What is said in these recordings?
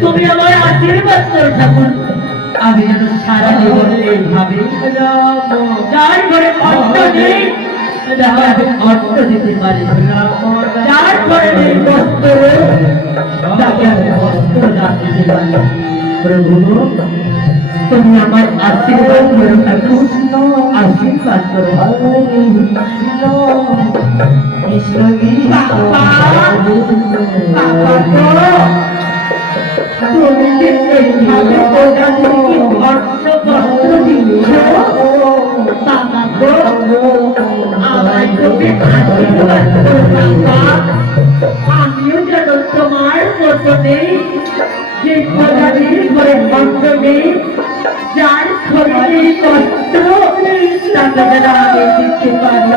তুমি আমার আশীর্বাদ করো ঠাকুর, আমি যেন সারা জীবন এইভাবে যার ঘরে অন্ন নেই অন্ন দিতে পারি, যার ঘরে নেই বস্ত্র তাকে আমি বস্ত্র দান দিতে পারি। প্রভু তুমি আমার আশীর্বাদ করো ঠাকুর, আশীর্বাদ করো। তুমি যে এইভাবে প্রজাদেরকে অন্ন বস্ত্র দিচ্ছ, আমায় তুমি আশীর্বাদ করো বাবা, আমিও যেন তোমার মতো নেই, যে প্রজাদের ঘরে অন্ন নেই, যার ঘরে নেই বস্ত্র, তাকে যেন আমি দিতে পারি।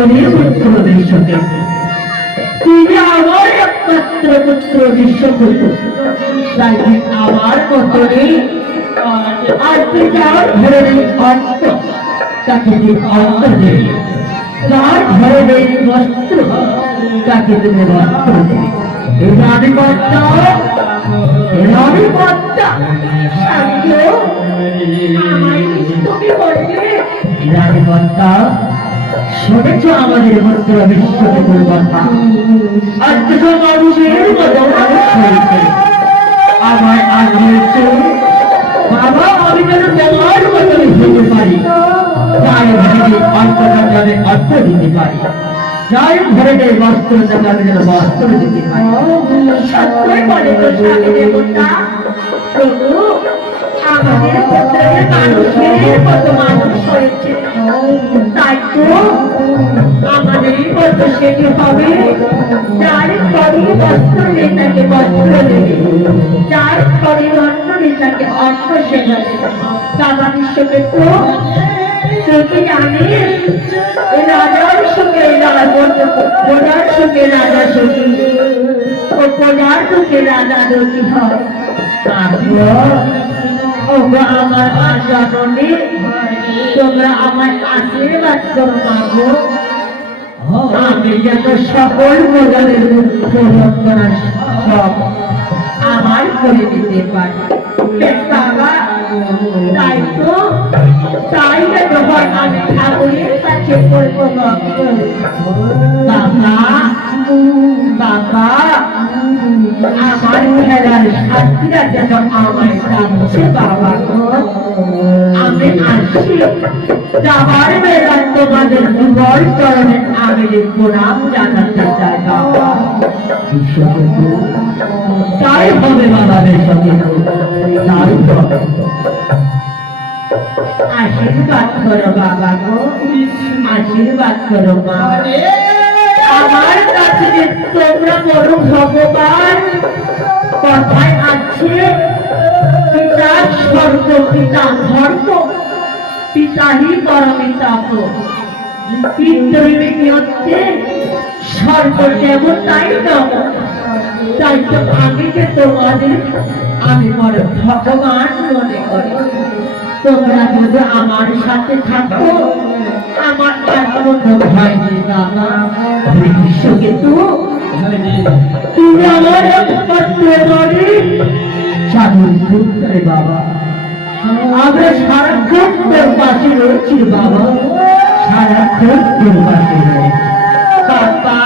অনেক পুত্র বিশ্বকে তুমি আমার একমাত্র পুত্র বিশ্ব করত, তাই আমার মতো নেই। আর তুই যার ঘরে নেই অন্ন, তাকে তুমি অন্ন দেবে, যার ঘরে নেই বস্ত্র, তাকে তুমি বস্ত্র দেবে। এই আধিপত্যা, এই আধিপত্যা তুমি বলবে আধিপত্যা শুনেছ আমাদের পুত্র বিশ্বকে কথা, আজ মানুষের মতো মানুষ হয়েছে, আমার আগ্রহ বাবা আমি যেন তোমার মতো হতে পারি, যার ঘরে অন্তরে অর্থ দিতে পারি, যার ঘরে বস্ত্র তাকে আমি যেন বস্ত্র দিতে পারি। সত্যই বলে তো স্বামী দেবতা, প্রভু আমাদের পুত্রের মানুষের কত মানুষ হয়েছে, তাই তো আমাদেরই মতো সেটি হবে, যার ঘরে বস্ত্র নেই তাকে বস্ত্র দেবে, যার ঘরে অন্ন নেই তাকে অন্ন সেবা দেবে। বাবা বিশ্বকে তো তুই কি জানিস, রাজার সঙ্গে প্রজার সঙ্গে রাজা সখী, ও প্রজার সঙ্গে রাজা রতি হয়। আমার জননী তোমরা আমার আশীর্বাদ করো মাগো, আমি যেন সকল প্রজাদের রক্ষণার সব আমার করে দিতে পারি। বাবা তাই তো, তাই যখন আমি ঠাকুরের কাছে করবো বাবা বাবা আমার খেলার সাথীরা যেন আমায় ডাকছে বাবা গো, আমি আসছি, যাবার বেলা তোমাদের দুর্বল চরণে আমি প্রণাম জানাতে চাই বাবা। তাই হবে বাবা, তাই হবে। আশীর্বাদ করো বাবা গো, আশীর্বাদ করো মা। আমার কাছে তোমরা বড় ভগবান, কথায় আছে পিতা স্বর্গ পিতা ধর্ম, পিতাহি পরমিতা। পিতৃ হচ্ছে স্বর্গ যেমন তাই তেমন। তাই তো আমি যে তোমাদের আমি বড় ভগবান মনে করি। তোমরা যদি আমার সাথে থাকো আমার আর কোনো ভয় নেই বাবা। কিন্তু তুমি আমার একমাত্র বলে সাধুর পুত্র বাবা। আমরা সারাক্ষণ তোর পাশে রয়েছি বাবা, সারাক্ষণ তোর পাশে রয়েছি বাবা।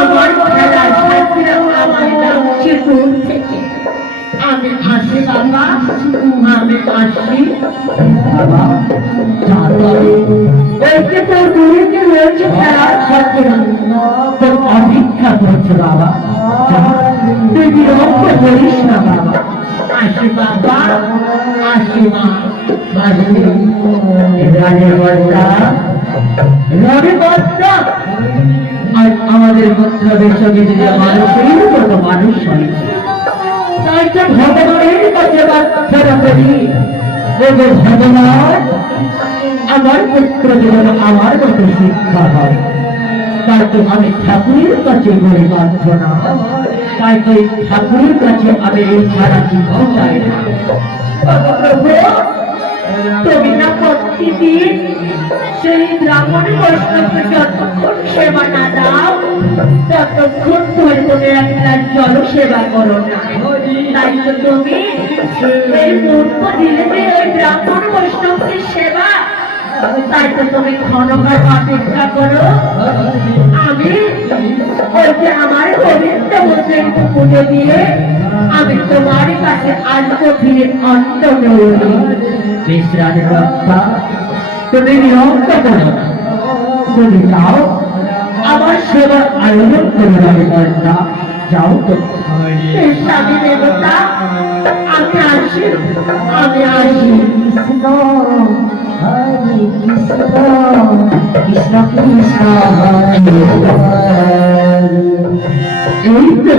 আমার খেলার সাথীরা আমার লাগছে দূর থেকে। আমি আসি বাবা, আমি আসি বাবা। তোর গুরুকে রয়েছে খেলার সাথীরা তোর অপেক্ষা করছে বাবা। তুই বিরক্ত করিস না বাবা। আসি বাবা, আসি মা। আমাদের মধ্যে সঙ্গে যদি মানুষের মতো মানুষ হয়েছে তাই তো ভগবানের কাছে প্রার্থনা করি, ভগবান আমার পুত্র যেন আমার মতো শিক্ষা হয়। তাই তো আমি ঠাকুরের কাছে বলি প্রার্থনা। তাই তো ঠাকুরের কাছে আমি এই ছাড়া কিছু চাই না। তুমি না প্রতিদিন সেই ব্রাহ্মণ বৈষ্ণবকে যতক্ষণ সেবা না দাও ততক্ষণ ধরে তুমি একটা জল সেবা করো না। তাই তো তুমি এই মূর্খ দিলে যে ওই ব্রাহ্মণ বৈষ্ণবকে সেবা, তাই তো তুমি ক্ষণকাল অপেক্ষা করো। আমি ওই যে আমার গোবিন্দ মন্দির পুজো দিয়ে আমি তোমার কাছে আসবো ফিরে অন্ত বিশ্রাম রক্ষা। তুমি নিরন্ত করো না, তুমি যাও আমার সেবার আয়োজন করে না যাও তো স্বামী দেবতা। আমি আসি, আমি আসি। কৃষ্ণ হরে কৃষ্ণ কৃষ্ণ কৃষ্ণ এই তো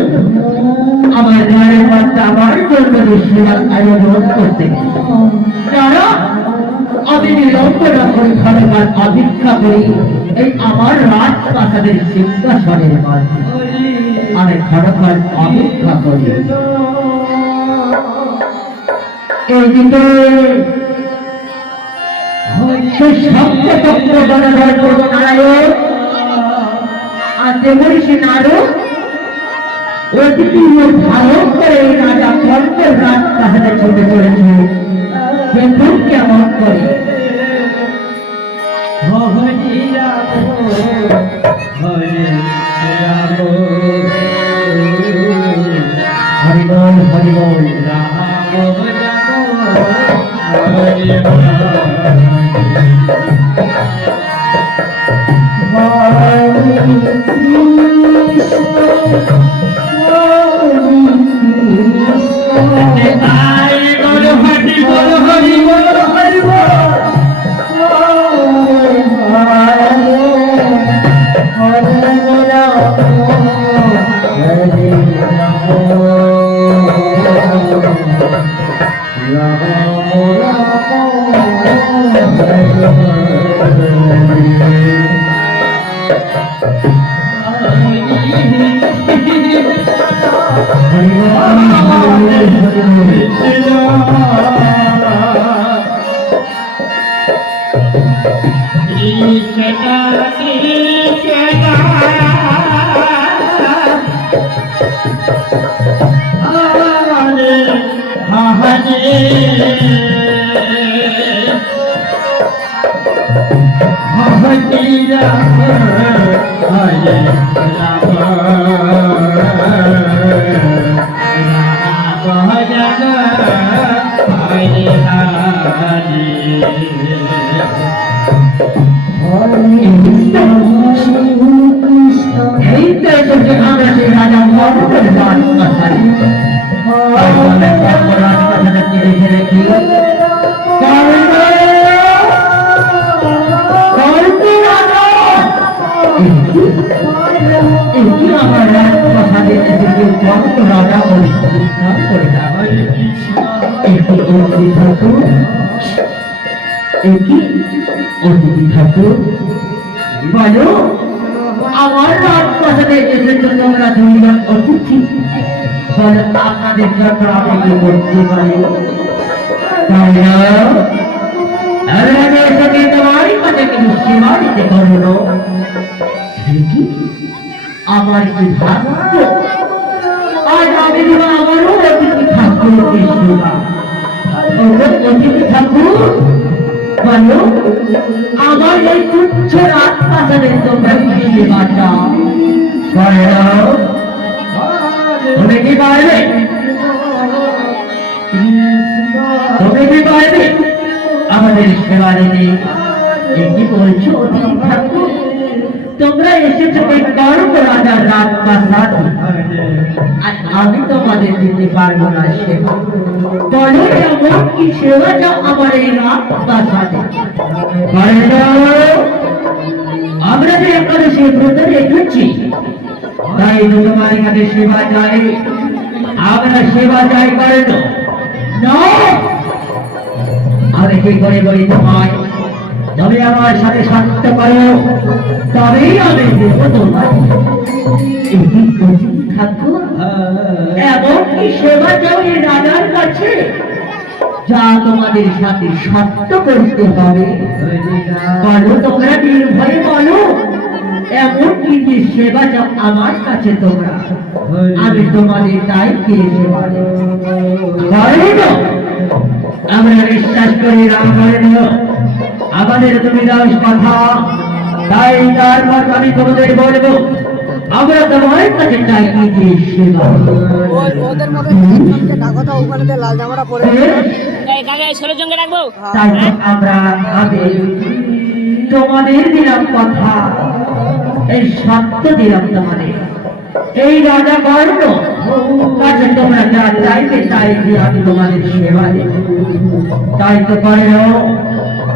আমার ঘরের মধ্যে আমার জন্মের সেবার আয়োজন করতে যারা আমি নিরন্তর করে ঘরের অপেক্ষা করি এই আমার রাজপ্রাসাদের সিংহাসনের মধ্যে আমি ঘরকার অপেক্ষা করি। এইদিকে সেই সপ্তচক্র গণধর নারায়ণ আর দেবঋষি নারদ ওদিকে ধারণ করে রাজা কর্মের রাজপ্রাসাদে ছুটে চলেছে। দেখুন কেমন করে হরি রাম হরি রাম হরি বল হরি বল রাম হরি কি অতিথি ঠাকুর বলো, আমার রাজপ্রাসাদে এসেছো তোমরা দুইজন অতিথি, বলো আপনাদের জন্য আমি কি করতে পারি? তোমারই কাছে কিন্তু সেবা দিতে পারো। আমার কি ভাগ্য, আজ আমি দেবো আমারও অতিথি ঠাকুরকে সেবা। অতিথি ঠাকুর বলো, আমার এই তুচ্ছ রাজপ্রাসাদে তোমরা কি সেবা চাও? তুমি কি পারবে? তুমি কি পারবে আমাদের সেবা দিতে? কি বলছো অতিথি ঠাকুর? তোমরা এসেছো ওই গর্ব রাজার রাজপ্রাসাদ, আর আমি তোমাদের দিতে পারবো না সেবা। বলো এমন কি সেবা চাও আমার এই রাজপ্রাসাদে? আমরা যে একাদশী ব্রত রেখেছি, তাই তোমার কাছে সেবা চাই। আমরা সেবা চাই করেন না, আমি কি করে বলি তোমায়, তবে আমার সাথে সত্য করো, তবেই আমি দেব তোমার। ঠাকুর এমন কি সেবা চাও এই রাজার কাছে, যা তোমাদের সাথে সত্য করতে হবে? বলো তোমরা নির্ভয়ে বলো, এমন কি যে সেবা চাও আমার কাছে তোমরা, আমি তোমাদের তাই দিয়ে সেবা দেব। আমরা বিশ্বাস করি রামায়ণ আমাদের তুমি দাস কথা, তাই তারপর আমি তোমাদের বলবো আমরা তোমার কাছে চাই কি সেবা। ওদের মধ্যে ডাকতা ওখানে লাল জামাটা পরে তাই আমরা আগে তোমাদের দিলাম কথা, এই সত্য দিলাম তোমাদের। এই রাজা গর্ব কাছে তোমরা যা চাইবে তাই দিয়ে আমি তোমাদের সেবা দেব। তাই তো করে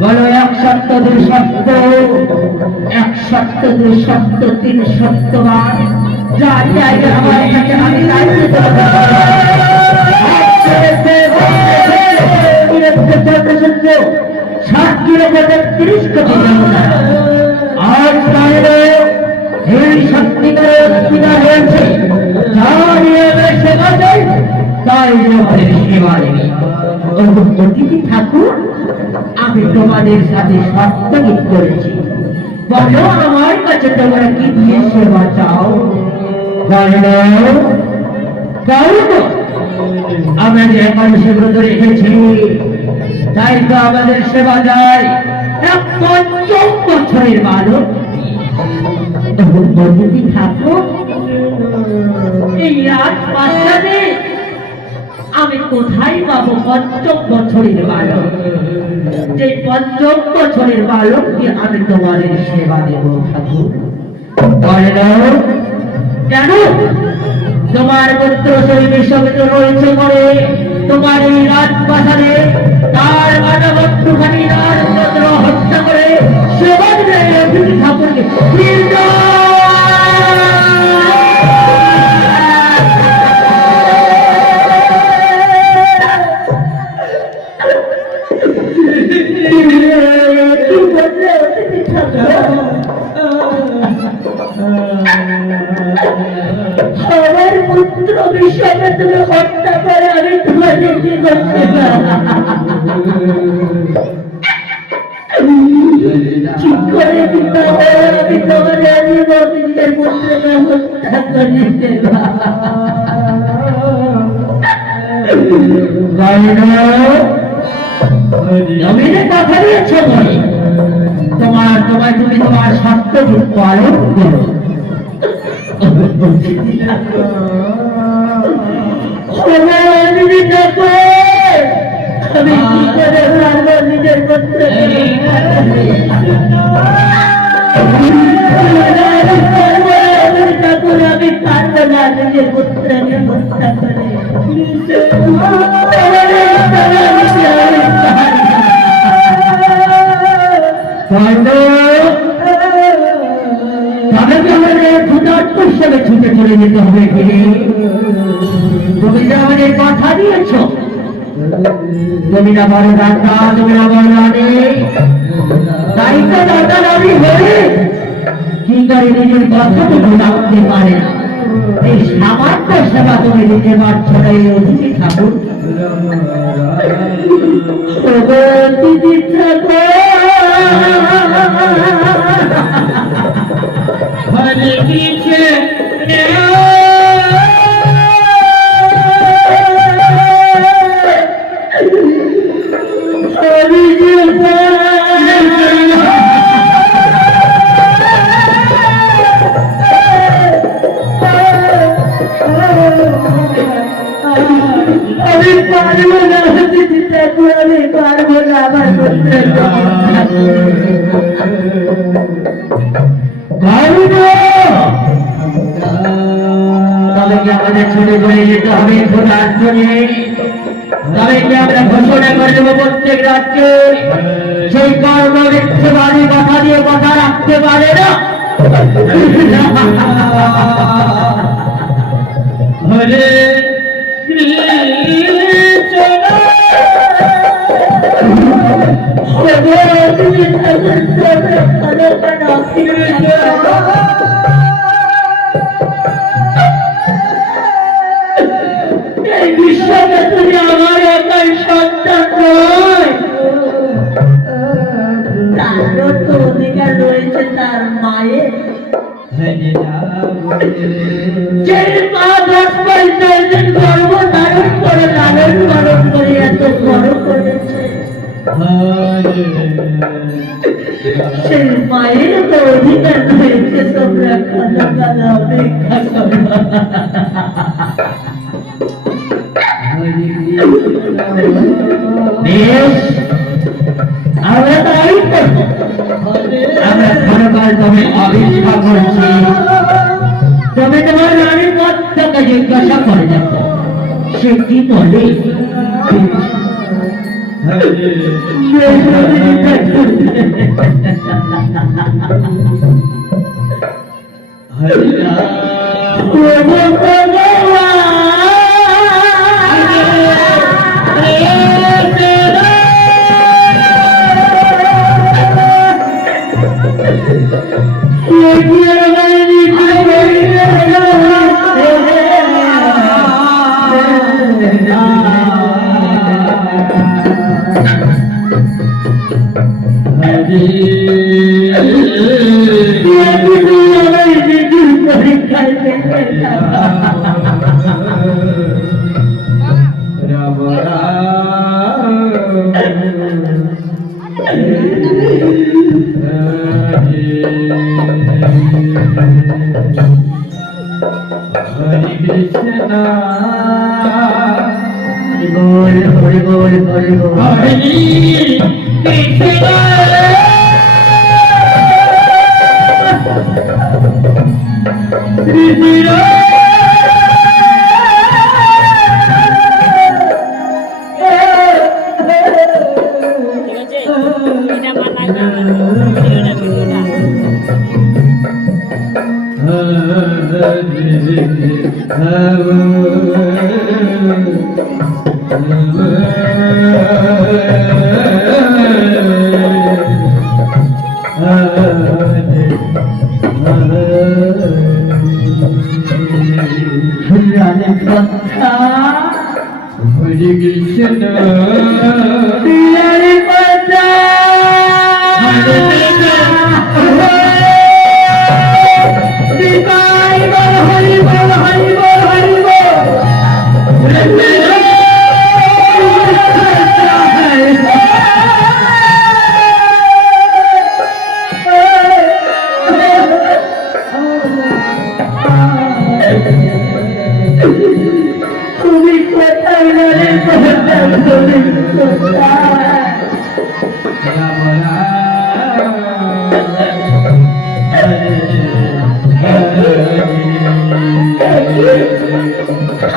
বলো, এক সত্য দুই সত্য, এক সত্য দুই সত্য তিন সত্যবার যা চাইবে আমার কাছে আমি তাই আজ তাহলে এই সত্যিকারের অস্বীকার হয়েছে, সেবা চাই তাই আমাদের সেবা দেবে। অতিথি ঠাকুর আমি তোমাদের সাথে সত্যগীত করেছি, বলো আমার কাছে তোমরা কি দিয়ে সেবা চাও? আমরা যে একাদশী ব্রত রেখেছি, তাই তো আমাদের সেবা যায় এক ৫০ বছরের বালক। অতিথি ঠাকুর এই রাজপ্রাসাদে আমি কোথায় পাবো ৫০ বছরের বালক? এই ৫০ বছরের বালক দিয়ে আমি তোমাদের সেবা দেব ঠাকুর। কেন তোমার পুত্র সেই বিশ্ববিদ্য রয়েছে করে তোমার এই রাজপ্রাসাদে, তার মানবত্রখানি রাজপুত্র হত্যা করে সেবা দেবে অতিথি ঠাকুরকে। আমার পুত্র বিষয়টা তুমি হত্যা করে আমি তোমাদের কি করতে ঠিক করে দিতে হবে? আমি তোমাদের নিজের পুত্রকে হত্যা করেছি। জমিনে কথা দিয়েছ বলে তুমি তোমার সত্য পালন করো। আমি কি করে পারবো নিজের পুত্র? আমি পারবো না নিজের পুত্রকে হত্যা করে। ছুটে চলে যেতে হবে। তুমি যে আমাদের কথা দিয়েছ তুমি না বড় রাজা, তুমি না বড় রানী, দায়িত্ব দাদা রানী হয়ে কি করে নিজের কথা তুমি রাখতে পারে না? এই সামান্য সেবা তুমি দিতে পারছো না এই অতিথি ঠাকুর। অতিথি ঠাকুর হরে কিছু আমি পারবো না, অতিথি ঠাকুর আমি পারবো না আমার করতে। তবে কি আমাদের ছোট করে যেতে হবে খোঁজার জন্য? তবে কি আমরা ঘোষণা করে দেবো প্রত্যেক রাজ্যে সেই কর্ম দেখতে পারি, কথা দিয়ে কথা রাখতে পারে না? হরে এই বিশ্বকে তুমি আমার একাই সন্তান নয়, তারও তো অধিকার রয়েছে তার মায়ের। যে মা 10-15 দিন গর্ভ ধারণ করে লালন পালন করে এত বড় করেছে, সেই মায়ের তো অধিকার রয়েছে তোমরা খানা খানা অপেক্ষা করো। আমরা তাই করবো, আমরা ক্ষণকাল তবে অপেক্ষা করছি। তবে তোমার রানীর মতটাকে জিজ্ঞাসা করে দেখো সে কি বলে।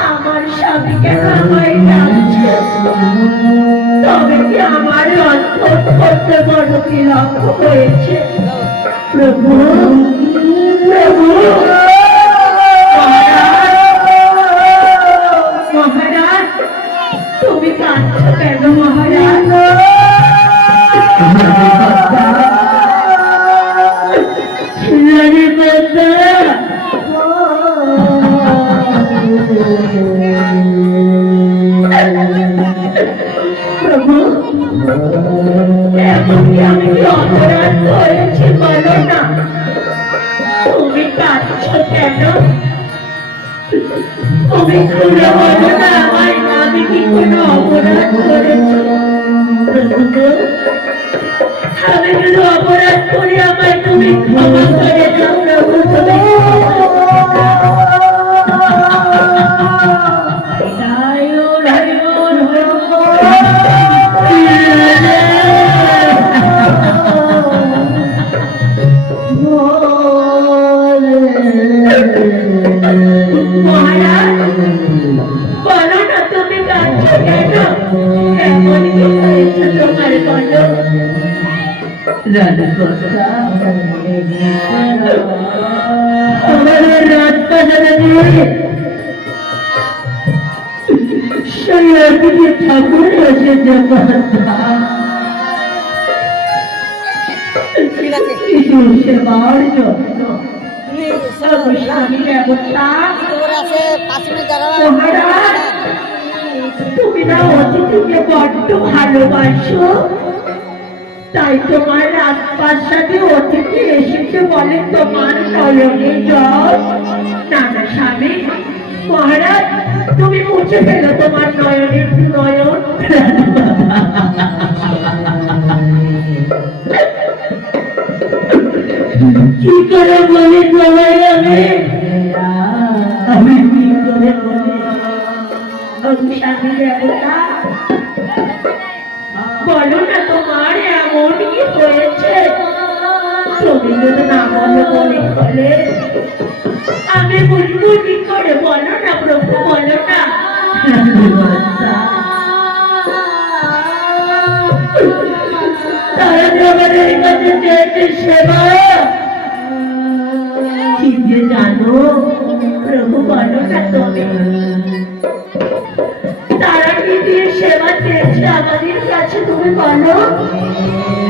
আমার স্বামীকে আমায় ডাকছে, তবে কি আমার অন্তর করতে বড় বিলম্ব হয়েছে? প্রভু প্রভু মহারাজ, তুমি কাঁদছো কেন মহারাজ? প্রভু, এমনকি আমি কি অপরাধ করেছি বলো না? তুমি কাঁদছো কেন? তুমি খুলে বলো না আমায়, আমি কি কোনো অপরাধ করেছি? প্রভু, আমি যদি অপরাধ করি আমায় তুমি ক্ষমা করে দাও প্রভু, তুমি বলো না তুমি কাঁদছো কেন? এমন কি হয়েছে তোমার বলো? আমাদের রাস্তা জানা দিয়ে সেই ঠাকুর এসেছে ঠিক আছে কিছু সেবার জন্য তুমি স্বামী দেবতা তোমার আছে 5 মিনিট দাঁড়াও। মহারাজ, তুমি না অতিথিকে বড্ড ভালোবাসো, তাই তোমার রাজপ্রাসাদে অতিথি এসেছে বলে তোমার নয়নে জল। না না স্বামী, মহারাজ তুমি মুছে ফেলো তোমার নয়নের নয়ন। কি করে বলি তোমায় আমি কি করে বলি? স্বামী দেবতা, বলো না তোমার এমন কি হয়েছে? তুমি যদি না বলো বলে বলে আমি বলবো কি করে? বলো না প্রভু, বলো না। তারা যে আমাদের কাছে চেয়েছে সেবা, কি যে জানো প্রভু, বলো না তুমি। তারা কি দিয়ে সেবা চেয়েছে আমাদের কাছে তুমি বলো,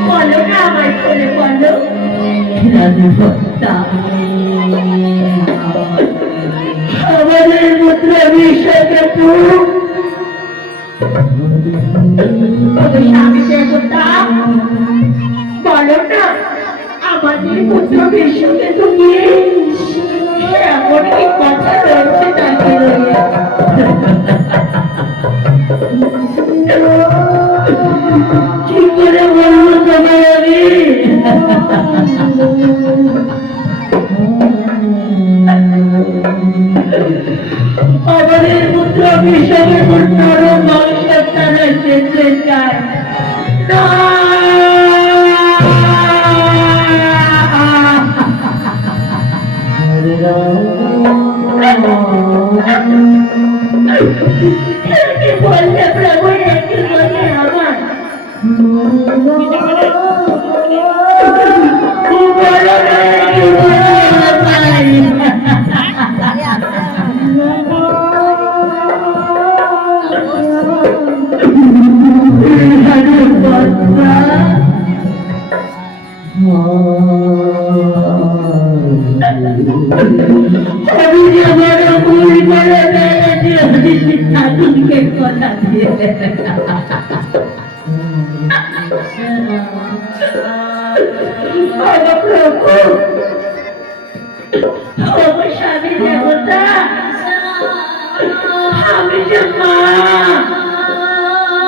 বলো না আমায় করে বলো। আমাদের পুত্র বিশ্বকেতু স্বামী দেবতা, বলো না আমাদের পুত্র বিশ্বকেতু নিয়ে এমন কি কথা রয়েছে তাকে কি করে বলবো তোমায় আমি? আমাদের পুত্র বিশ্বকে নরম ভবিষ্যৎ তারা যেতে চায় না। বললে প্রভু, একই বলে আমার বলো না, একই বলে আমি যে বড় ভুল করে ফেলেছি, ঠাকুরকে কথা দিয়ে প্রভু, স্বামী দেবতা, আমি যে মা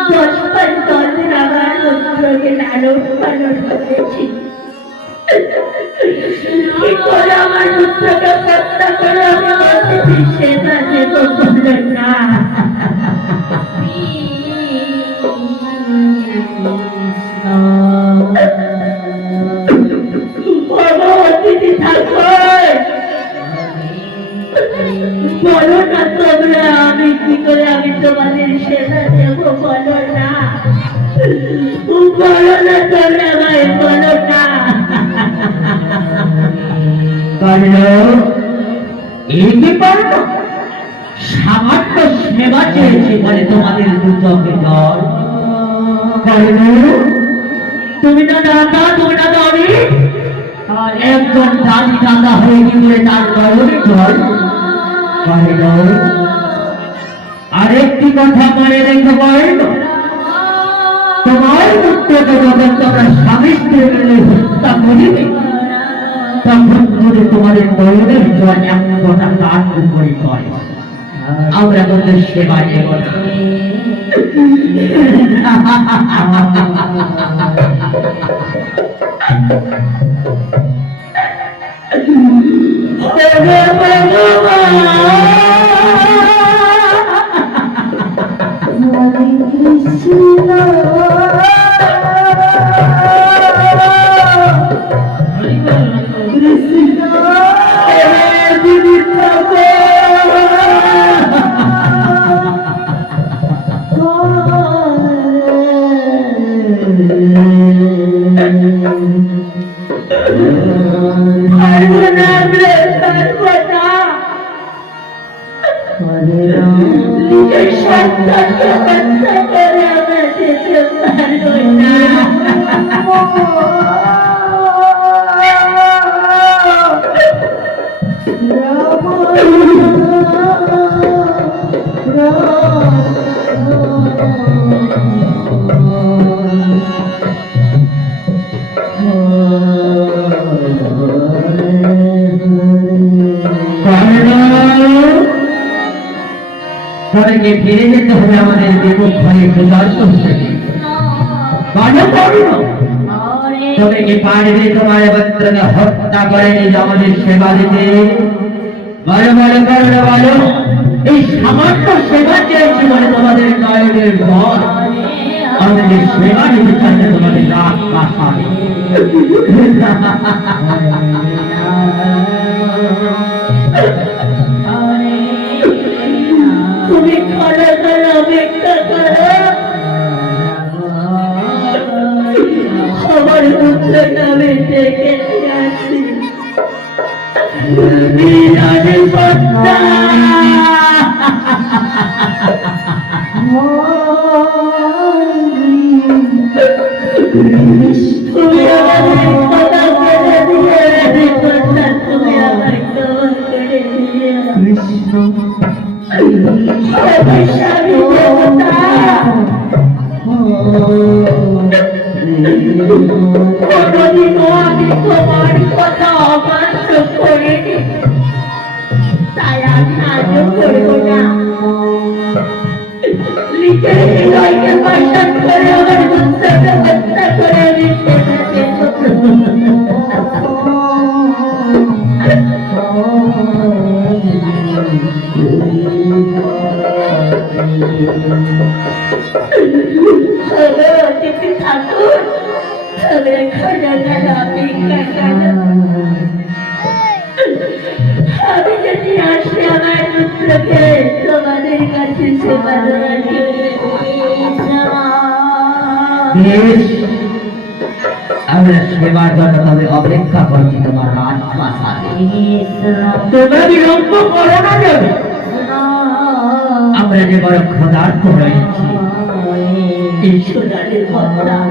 10-15 দিন আমার পুত্রকে লালন পালন করেছি, কি করে আমার পুত্রকে হত্যা করে আমি অতিথি সেবা দেব? বলো না। বলো অতিথি ঠাকুর, বলো না তোমরা আমি কি করে আমি তোমাদের সেবা দেব? বলো না, বলো না তোমরা ভাই, বলো না। এই কি পারো? সামান্য সেবা চেয়েছি বলে তোমাদের দু চোখে জল। তুমি না দাদা, তুমি না দাবি একজন দাদি দাদা হয়ে গিয়ে তার নয়নে জল। আরেকটি কথা মনে রেখে বলেন, তোমার পুত্রকে যখন তোমরা স্বামী স্ত্রী মিলে হত্যা করিবে তখন যদি তোমাদের নয়নের জল এক ফোঁটা তার উপরে পড়ে আমরা তোমাদের সেবা নেব না। তবে ফিরে যেতে হবে আমাদের বিমুখ হয়ে ক্ষুধার্ত হিসেবে। তবে কি পারবে তোমার পুত্রকে হত্যা করে নিজ আমাদের সেবা দিতে? বলো বলো বলো বলো, এই সামান্য সেবা চেয়েছি বলে তোমাদের নয়নের ঘর আমাদের সেবা দিতে চাইলে তোমাদের রাত পাশাবে। তুমি খালা খালা অপেক্ষা করো, আমার পুত্র নামে ডেকে আসি। বিরাটের পদ্মা তুমি আমাদের কথা কেড়ে দিয়ে পদ্মা, তুমি আমার কেমন কেড়ে দিয়ে কৃষ্ণ স্বামী দেবতা কোনদিনও আমি তোমার কথা অমান্য করিনি, তাই আমি আজও করব না। নিজের হৃদয়কে পাষাণ করে আমার পুত্রকে হত্যা করে আমি সেটা দেব। ঠাকুর আমি যদি আসি আমার পুত্রকে তোমাদের কাছে সেবা আমরা সেবার জন্য তবে অপেক্ষা করছি তোমার রাজপ্রাসাদে। তোমরা বিলম্ব করো না যাবে, আমরা যে বড় ক্ষুধার্ত হয়েছি। ঈশ্বরের কথা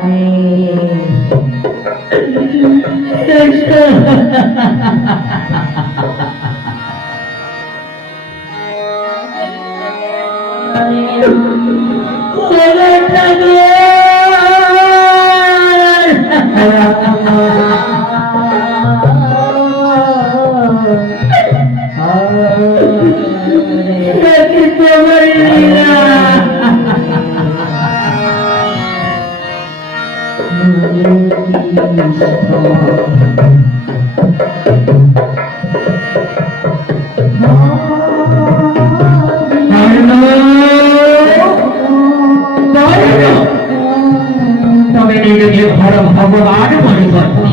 তবে নিজেকে বড় ভগবান মনে করছি।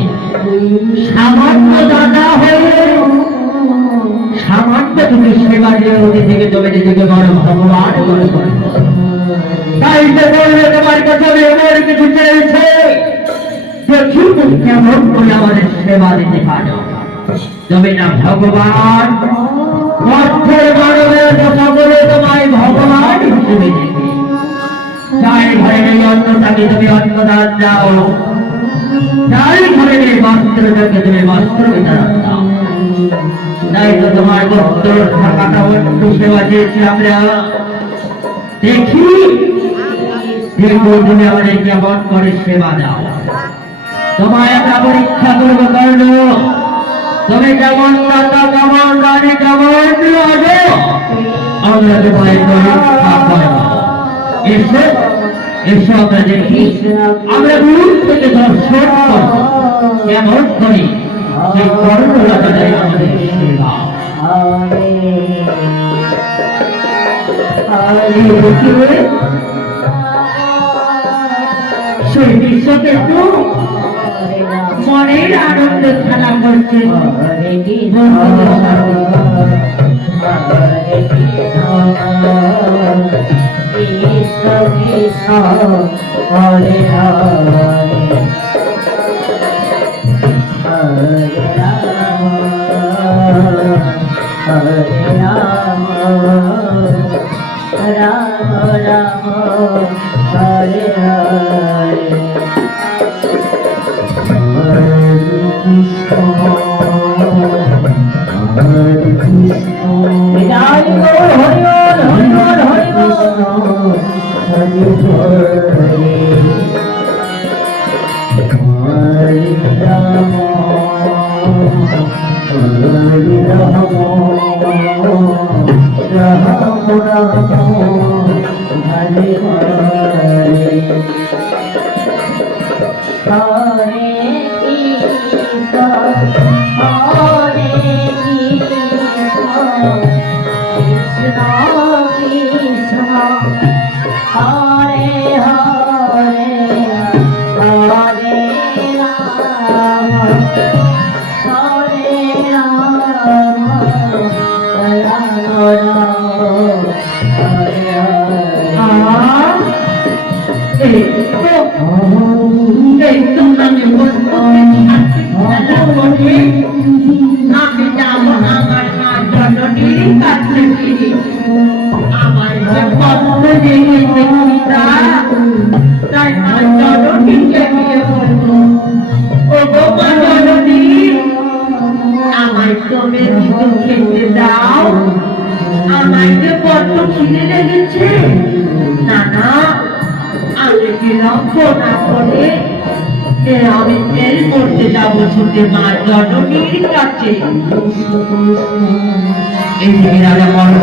সামান্য দাদা হয়ে সামান্য তুমি সেবা দিয়ে থেকে তবে নিজেকে বড় ভগবান মনে করছো। তাই তো বললে তোমার কথা এমন কিছু চেয়েছে দেখি তুমি কেমন করে আমাদের সেবা দিতে পারো। তবে না ভগবান অর্থের মানবে সকলে তোমায় ভগবান হিসেবে দেখে। যার ঘরে নেই অন্ন তাকে তুমি অন্নদান দাও, যার ঘরে নেই বস্ত্র তাকে তুমি বস্ত্র বিতরণ দাও। তাই তো তোমার বস্ত্র থাকাটা অন্য সেবা চেয়েছি আমরা। দেখি দেখো তুমি আমাদের কেমন করে সেবা দাও। তোমায় একটা পরীক্ষা করবো কর্ণ, তুমি কেমন দাতা, কেমন রানী, কেমন রাজা, আমরা তোমায় পরীক্ষা করব। এসো এসো আমরা দেখি, আমরা দূর থেকে দর্শন করব কেমন করি সেই কর্ণ রাজা দেয় আমাদের সেবা। সেই বিশ্বকে তো মনের আনন্দে খেলা করছে বন্ধুদের সাথে। খেতে দাও, আমাকে বড্ড খিদে লেগেছে। না না, আমি বিলম্ব না করে আমি তেল করতে যাবো ছুটে মা জননীর কাছে। এদিকে রাজা কর্ণ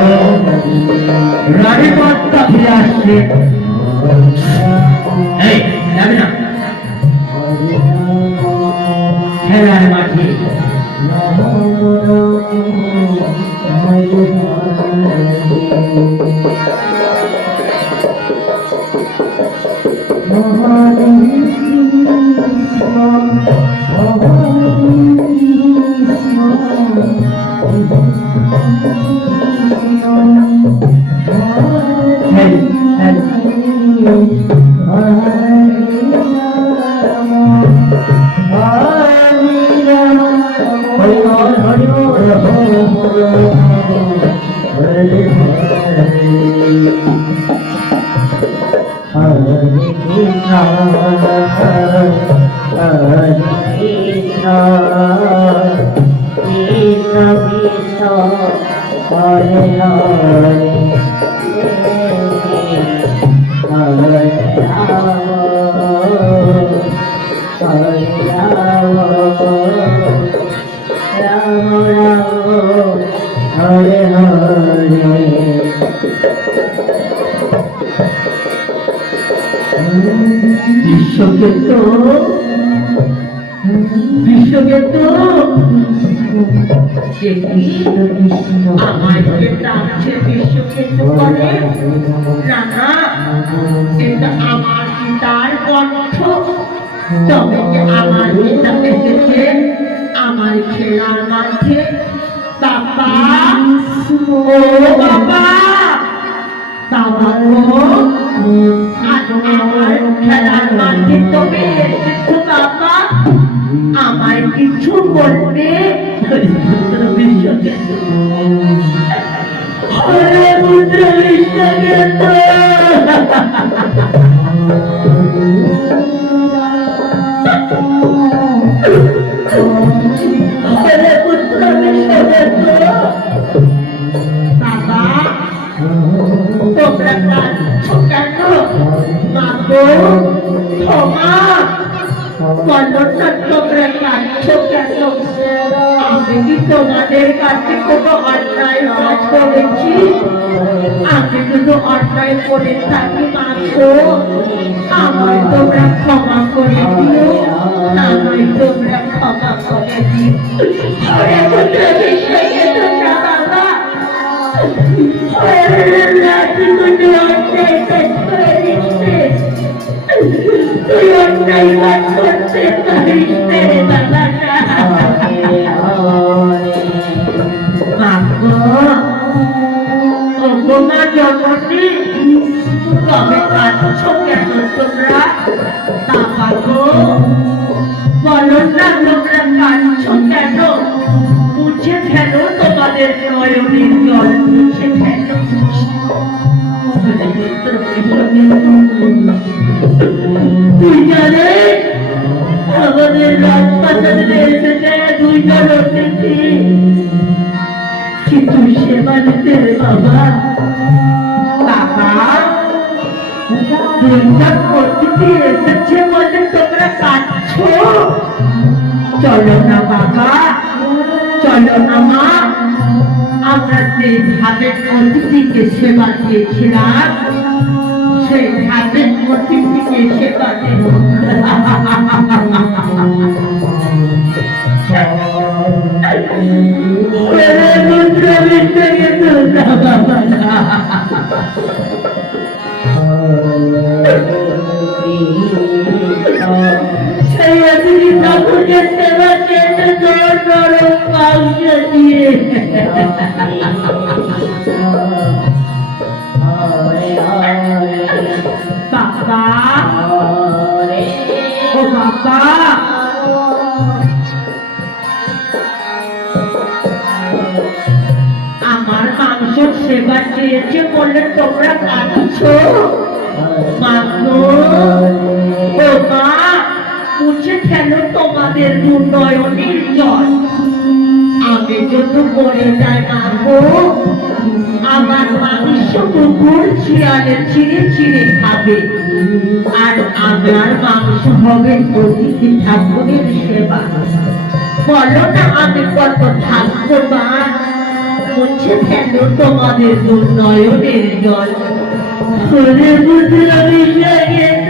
রানী পদ্মা ফিরে আসছে। এই যাবে না খেলার মাঠে আমার খেলার মাঠে। বাবা, ও বাবা, বাবা গো, আমার খেলার মাঠে তুমি এসেছো বাবা, আমায় কিছু বলবে? পুত্র বিশ্বজিৎ ওরে পুত্র বিশ্বজিৎ বাবা তোমরা কাঁদছো কেন? মা গো ক্ষমা বলো না তোমরা কাঁদছো কেন? আমি কি তোমাদের কাছে কোনো অন্যায় কাজ করেছি? আমি যদি অন্যায় করে থাকি মা গো আমায় তোমরা ক্ষমা করে দিও, আমায় তোমরা ক্ষমা করে দিও। ওরে পুত্র বিশ্বজিৎ না বাবা, তুই অন্যায় কাজ করতে পারিস রে বাবা। মা জননী তবে কাঁদছো কেন তোমরা? বাবা গো বলো না তোমরা কাঁদছো কেন? মুছে ফেলো তোমাদের নয়নের জল, মুছে ফেলো। তুই জানিস আমাদের রাজপ্রাসাদে এসেছে দুইজন অতিথি, কিন্তু সেবা দিতে বাবা। বাবা দুইজন অতিথি এসেছে বলে তোমরা কাঁদছো? চলো না বাবা, চলো না মা, আমরা যেভাবে অতিথিকে সেবা দিয়েছিলাম সেইভাবে অতিথিকে সেবা দেব। সেই অতিথি ঠাকুরকে সেবা চেয়েছে নরম মাংস দিয়ে। বাবা ও বাবা, আমার মাংস সেবা চেয়েছে বলে তোমরা কাঁদছো? মা গো ও মা, মুছে ফেলো তোমাদের দুর্নয়নের জল। আমি যদি মরে যাই মা গো, আমার মাংস কুকুর শিয়ালে ছিঁড়ে ছিঁড়ে খাবে, আর আমার মাংস হবে অতিথি ঠাকুরের সেবা। বলো না আমি কত ভাগ্যবান, মুছে ফেলো তোমাদের দুর্নয়নের জল। ওরে পুত্র বিশ্বজিৎ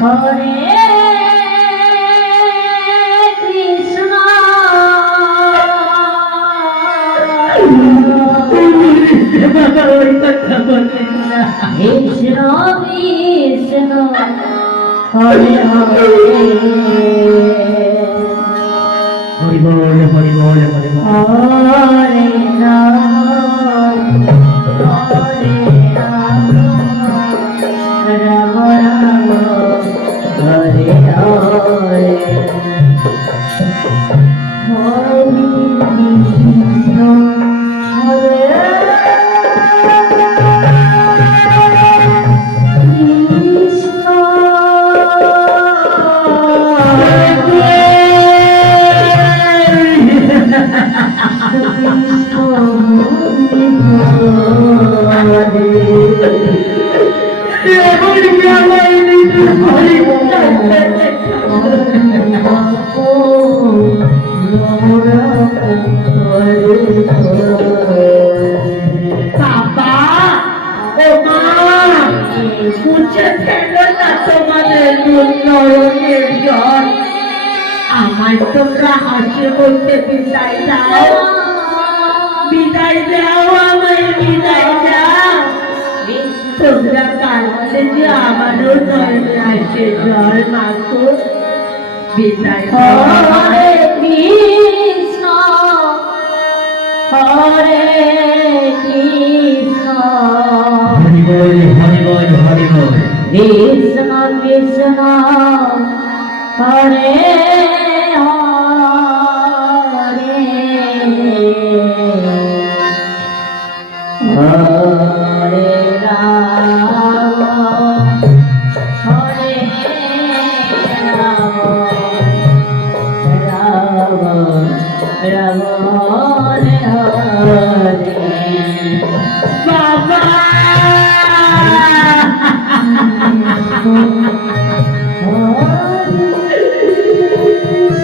হরে কৃষ্ণ ওই কথা বলিস না। কৃষ্ণ কৃষ্ণ হরে হরে হরি বল হরি বল হরি বল। হরে রাম হরে রাম রাম রাম হরে হরে হরে কৃষ্ণ হরে বাবা ও মা, মুছে ফেলো না তোমাদের দুর্নয়নের জল। আমায় তোমরা হাসি বলতে বিদায় দাও, বিদায় দাও, আমায় বিদায় দাও। তোমরা কাঁদলে যে আমারও নয়নে আসে জল। মাগো বিদায় দাও। হরে কৃষ্ণ হরে কৃষ্ণ হরি বল হরি বল হরি বল। কৃষ্ণ কৃষ্ণ হরে হরে হরে রাম হরে রাম রাম রাম হরে হরে বাবা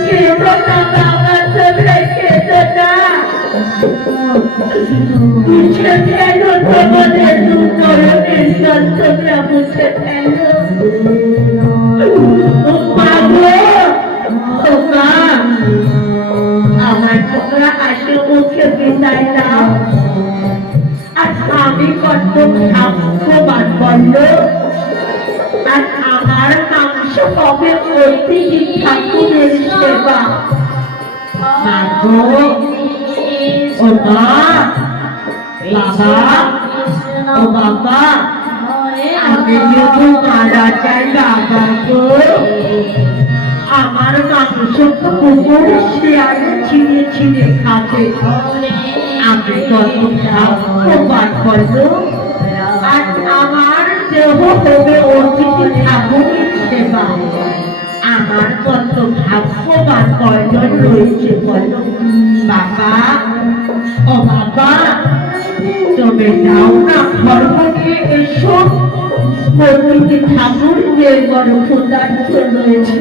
কেঁদো না বাবা, তোমরা কেঁদো না। মুছে ফেলো তোমাদের দুঃখের যন্ত্রণা, মুছে ফেলো। ও মা গো, ও মা, আমার তোমরা হাসি মুখে বিদায় দাও। আর আমি কত ভাগ্যবান বললো, আর আমার মাংস কবে প্রতি ঠাকুরের সেবা। মা গো, ও মা, বাবা, ও বাবা, আমি যদি মারা যাই বাবা গো, আমার মাংস তো কুকুর শিয়ালে ছিঁড়ে ছিঁড়ে খাবে। আমি কত ভাগ্যবান বললো, আর আমার দেহ হবে অতিথি ঠাকুরের সেবা। আমার কত ভাগ্যবান কয়জন রয়েছে বলো। বাবা, ও বাবা, তুমি যাও না, ধর্ম নিয়ে এসো। প্রতিটি ঠাকুর যে বড় ক্ষুধার্ত রয়েছে।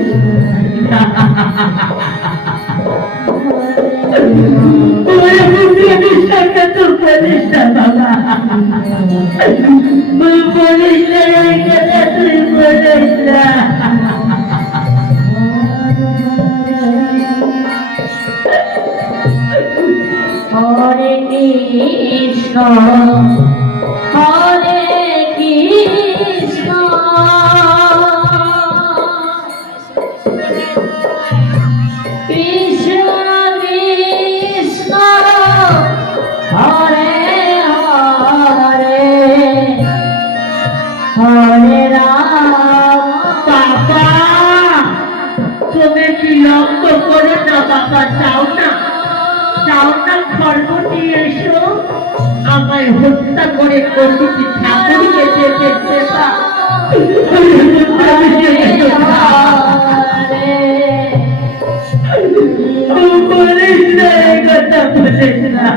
বলিস না তুই, বলিস না। হরে কৃষ্ণ হরে কৃষ্ণ কৃষ্ণ কৃষ্ণ হরে হরে হরে রাম। বাবা, তুমি বিলম্ব করো না বাবা, যাও না, যাও না, খর্ব নিয়ে এসো। আমায় হত্যা করে প্রতিটি ঠাকুরকে যেতে দেবা। বলিস না, এই কথা বলিস না।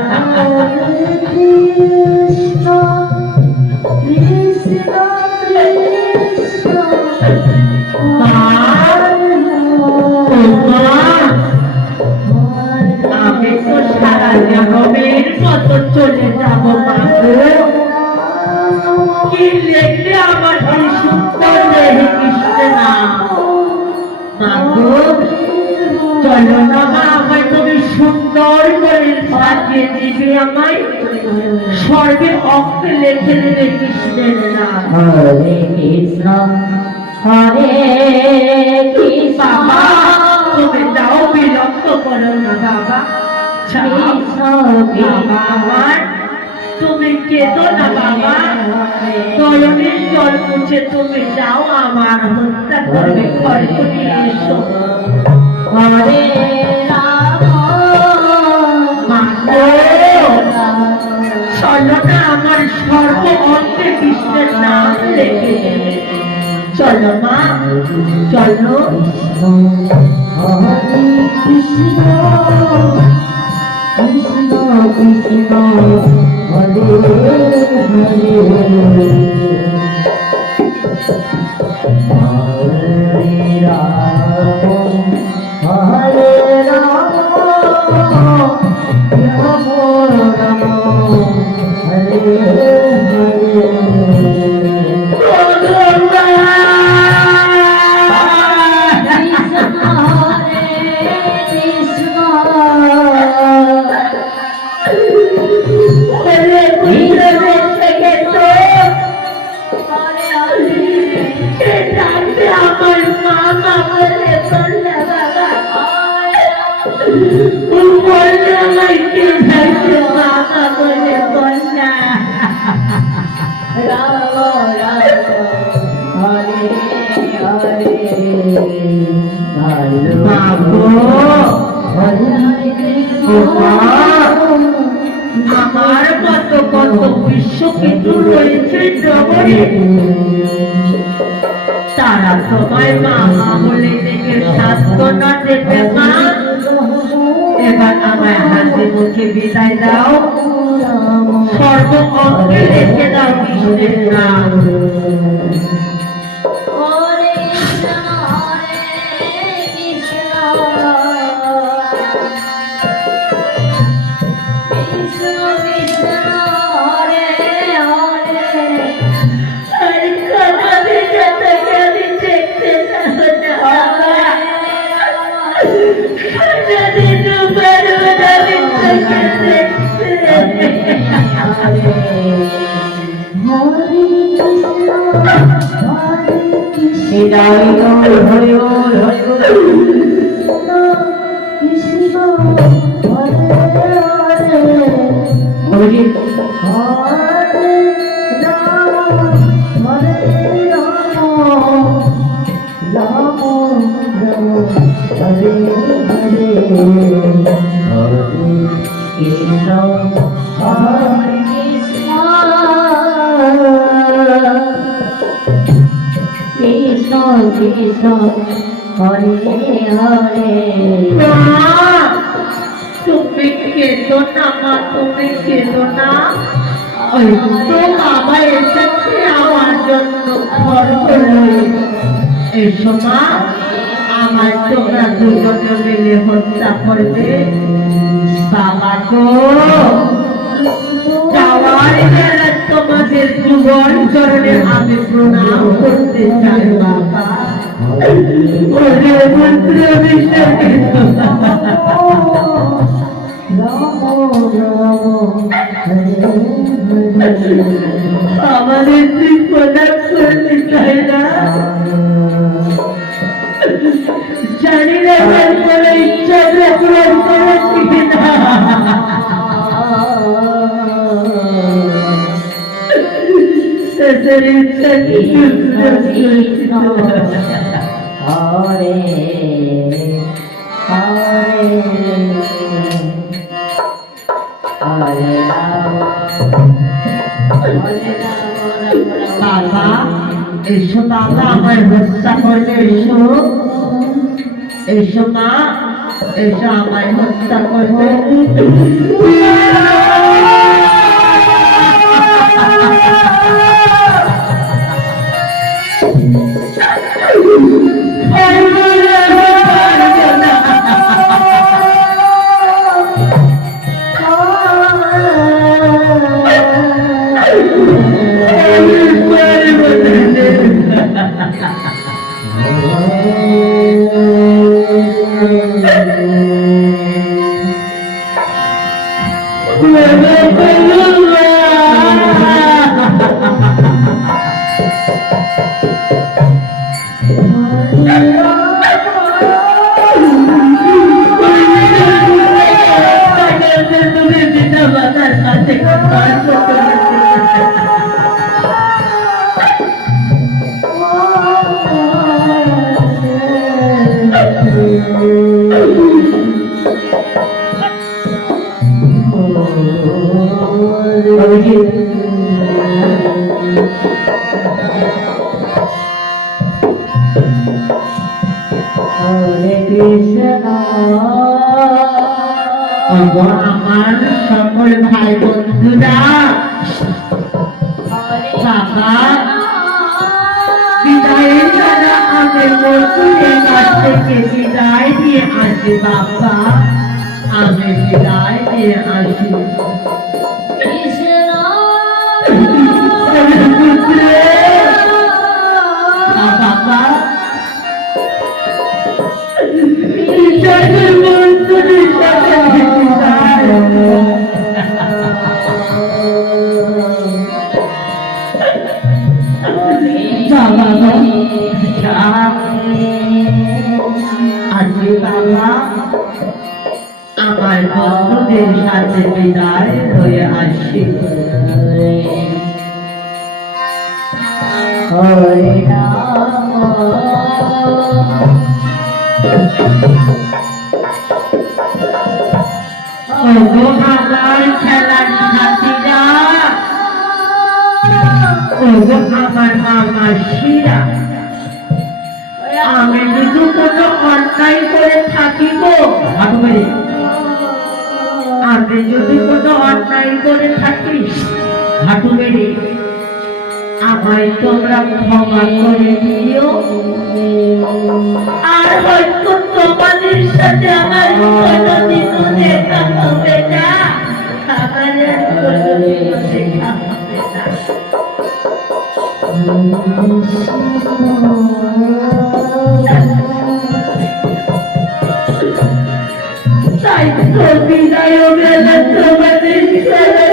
আমি তো সারা জনমের মতো চলে যাবো মা গো। কি লেখলে আমার এই সুন্দর দেহে কৃষ্ণের নাম। মা গো, চলো না মা, আমায় তুমি সুন্দর করে সাজিয়ে দিবে। আমায় স্বর্গে অক্ষে লেখে দেবে কৃষ্ণের নাম। হরে কৃষ্ণ হরে কৃষ্ণ বাবা, তুমি যাও, বিলম্ব করো না বাবা। কৃষ্ণ বাবা আমার, তুমি কেঁদো না বাবা। চরণের জল মুছে তুমি যাও, আমার হত্যা করবে খর্ব নিয়ে এসো। হরে রাম মা গো, চলো না, আমার সর্ব অঙ্গে কৃষ্ণের নাম লেখে দেবে। চলো মা, চলো। হরে কৃষ্ণ কৃষ্ণ কৃষ্ণ হরে হরে হরে রাম হরে রাম রাম রাম হরে হরে রাম রাম বিশ্বকেতু রয়েছে জগতে, তারা তোমায় মা মা বলে ডেকে সান্ত্বনা দেবে মা। এবার আমায় হাসি মুখে বিদায় দাও, সর্ব অঙ্গে রেখে দাও কৃষ্ণের নাম। তুমি কেঁদো না মা, তুমি কেঁদো না। ওই তো বাবা এসেছে আমার জন্য খড়গ লয়ে। এসো মা, আমার তোমরা দুজনে মিলে হত্যা করবে। বাবা গো, যাওয়ার বেলা তোমাদের যুগল চরণে আমি প্রণাম করতে চাই বাবা। ওরে মন্ত্র বিষয়ে আমাদের তুই প্রদান করতে চাই না, জানি না কোনো ইচ্ছা পূরণ করেছি কিনা। শেষের ইচ্ছা কি হরে হরে হরে বাবা এসো, বাবা আমার হত্যা করলে এসো। এসো মা, এসো আমায় হত্যা করবে। আমার সকল ভাই বন্ধুরা, বাবা বিদায়ের দ্বারা আমি মধুরের কাছ থেকে বিদায় দিয়ে আসি। বাবা আমি বিদায় দিয়ে আসি। বাবা বন্ধুদের সাথে আজকে বাবা আমার বন্ধুদের সাথে বিদায় হয়ে আসি। হরে আমার খেলার সাথীরা যদি কোনো অন্যায় করে থাকিস হাঁটু মেরে আমায় তোমরা ক্ষমা করে দিও, আর হয়তো তোমাদের সাথে আমার কোনোদিনও দেখা হবে না, আমার আর কোনোদিনও দেখা হবে না। তাই তো বিদায় বেলা তোমাদের সাথে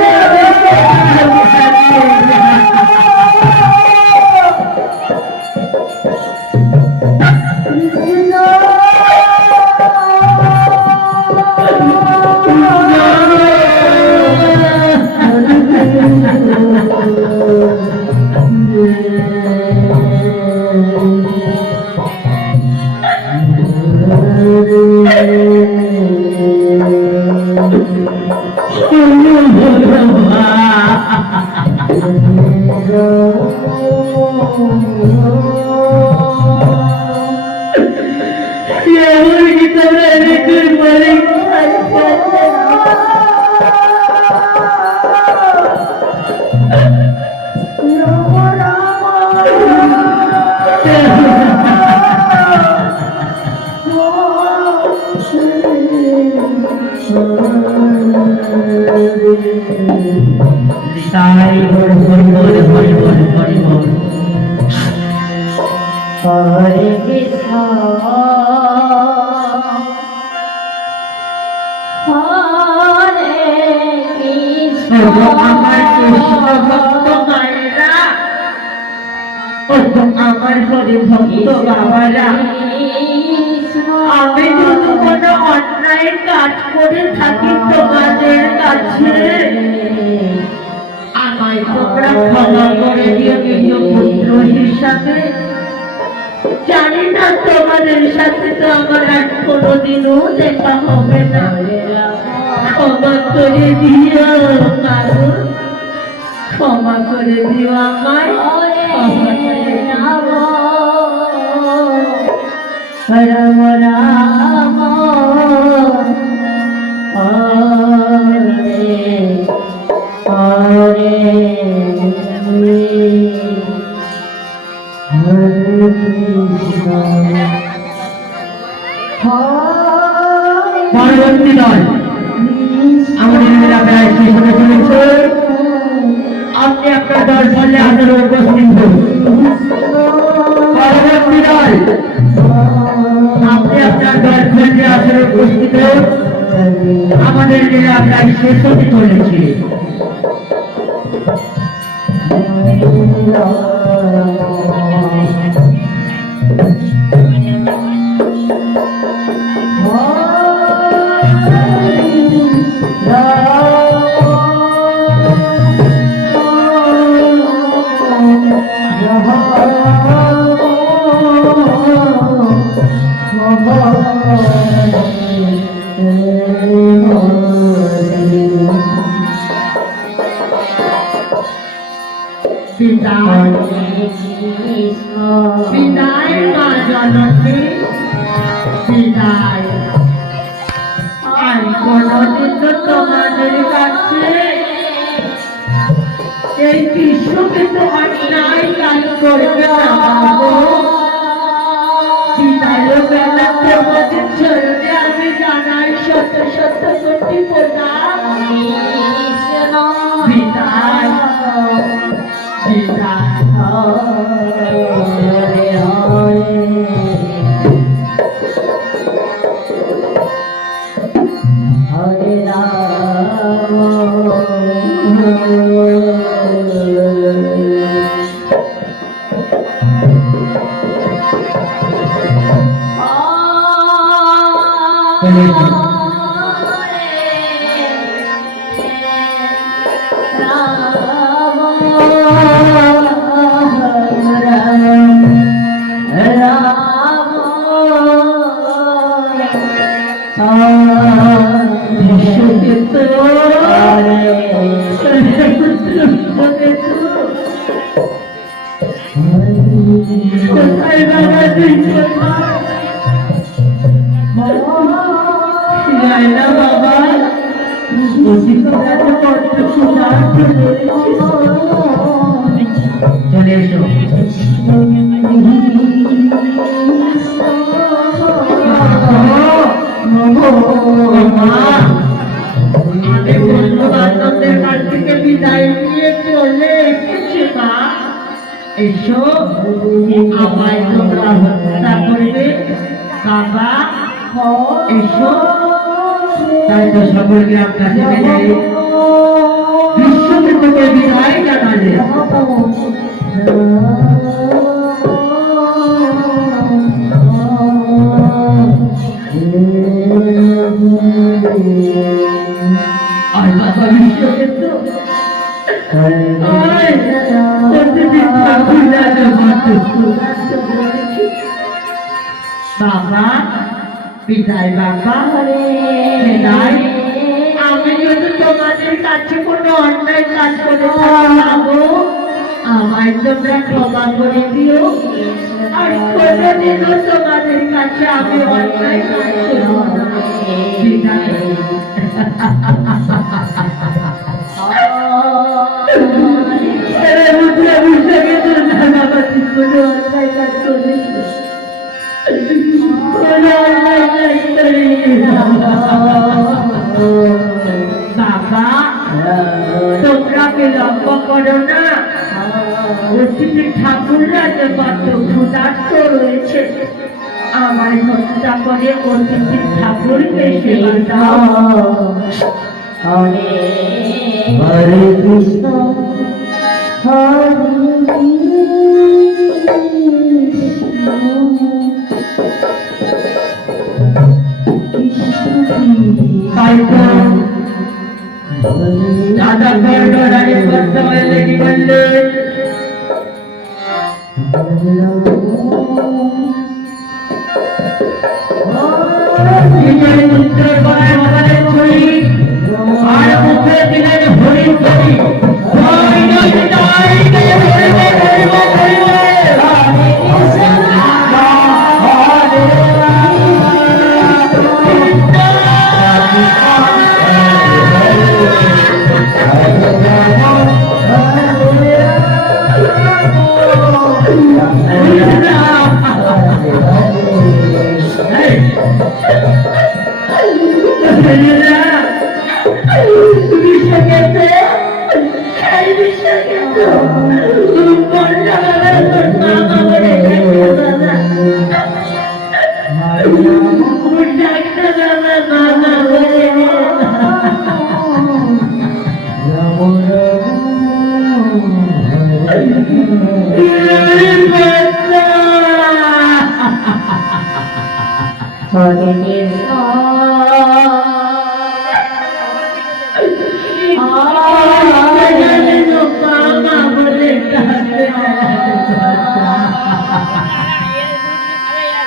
হরে কৃষ্ণ হরে কৃষ্ণ। আমার কৃষ্ণ ভক্ত মায়েরা, আমার হরি ভক্ত বাবারা, আমি যদি কোনো অন্যায় কাজ করে থাকি তোমাদের কাছে, আমায় তোমরা ক্ষমা করে দিও নিজ পুত্র হিসাবে। জানি না তোমাদের সাথে তো আমার আর কোনোদিনও দেখা হবে না, ক্ষমা করে দিও মাগো, ক্ষমা করে দিও আমায়, ক্ষমা করে দিও। রাম রাম হরে হরে হরে কৃষ্ণ পরবর্তী দল আমাদের মেলা প্রায় শেষ হতে চলেছে। আপনি আপনার দল সামনে আসলে উপস্থিত হন। পরবর্তী দল আপনি আপনার দল সামনে আসলে উপস্থিত হন। আমাদের মেলা প্রায় শেষ হতে চলেছে। বিদায় মা জননী, বিদায়। আর কোনদিন তো তোমাদের কাছে এই বিশ্বকে তো অন্যায় কাজ করবে না বাবু। বিদায় বেলা তোমাদের চরণে আমি জানাই শত শত কোটি প্রণাম। বিদায় বিদায়। হরে হরে হরে কোথায় বাবা তুই কোথায়? বাবা চলে এসো আমি বন্ধু বান্ধবদের কাছ থেকে বিদায় নিয়ে চলে এসেছি মা। এসো আমায় তোমরা হত্যা করবে বাবা, এসো। তাই তো সকল গ্রাম কাছে মিলে বিশ্বকে তোকে বিদায় জানালে। আর বাবা বিশ্বকে তো বাবা বিদায়, বাবা বিদায়। আমি যদি তোমাদের কাছে কোনো অন্যায় কাজ করে থাকবো আমায় তোমরা ক্ষমা করে দিও। আর কোনোদিনও তোমাদের কাছে আমি অন্যায় কাজ করবো না। বিদায়। বাবা তোমরা বিলম্ব করো না, অতিথি ঠাকুররা যে কত ক্ষুধার্ত রয়েছে, আমার হত্যা করে অতিথি ঠাকুরকে সেবা দাও। হরে হরে কৃষ্ণ হরে তাই তো দাদা গড়ারে করতে হলে কি বললে? নিজের পুত্রের গলায় মাথায় ছড়ি আর মুখে দিলেন হরিণ করি।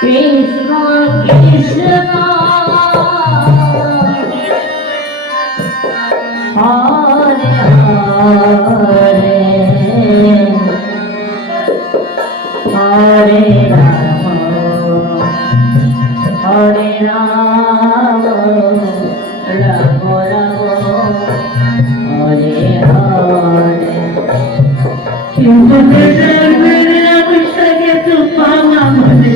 কৃষ্ণ কৃষ্ণ হরে হরে হরে রাম হরে রাম রাম রাম হরে হরে কিন্তু অবস্থাকে তো পাওয়া মনে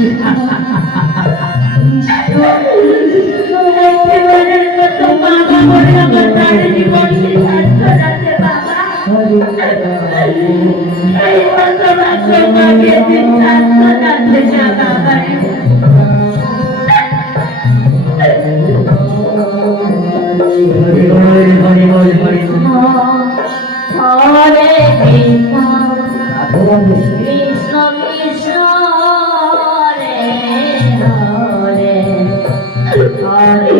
হরে কৃষ্ণ কৃষ্ণ কৃষ্ণ হরে হরে হরে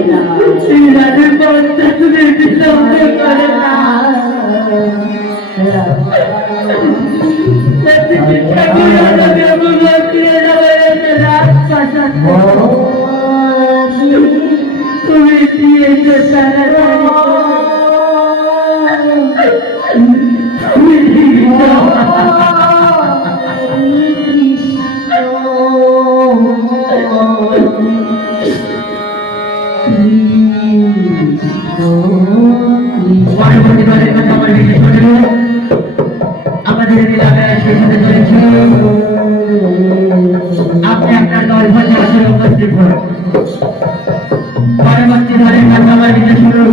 তুমি দিয়েছো সারা পরবর্তী ধারের কাছে আমার বিজয় শুরু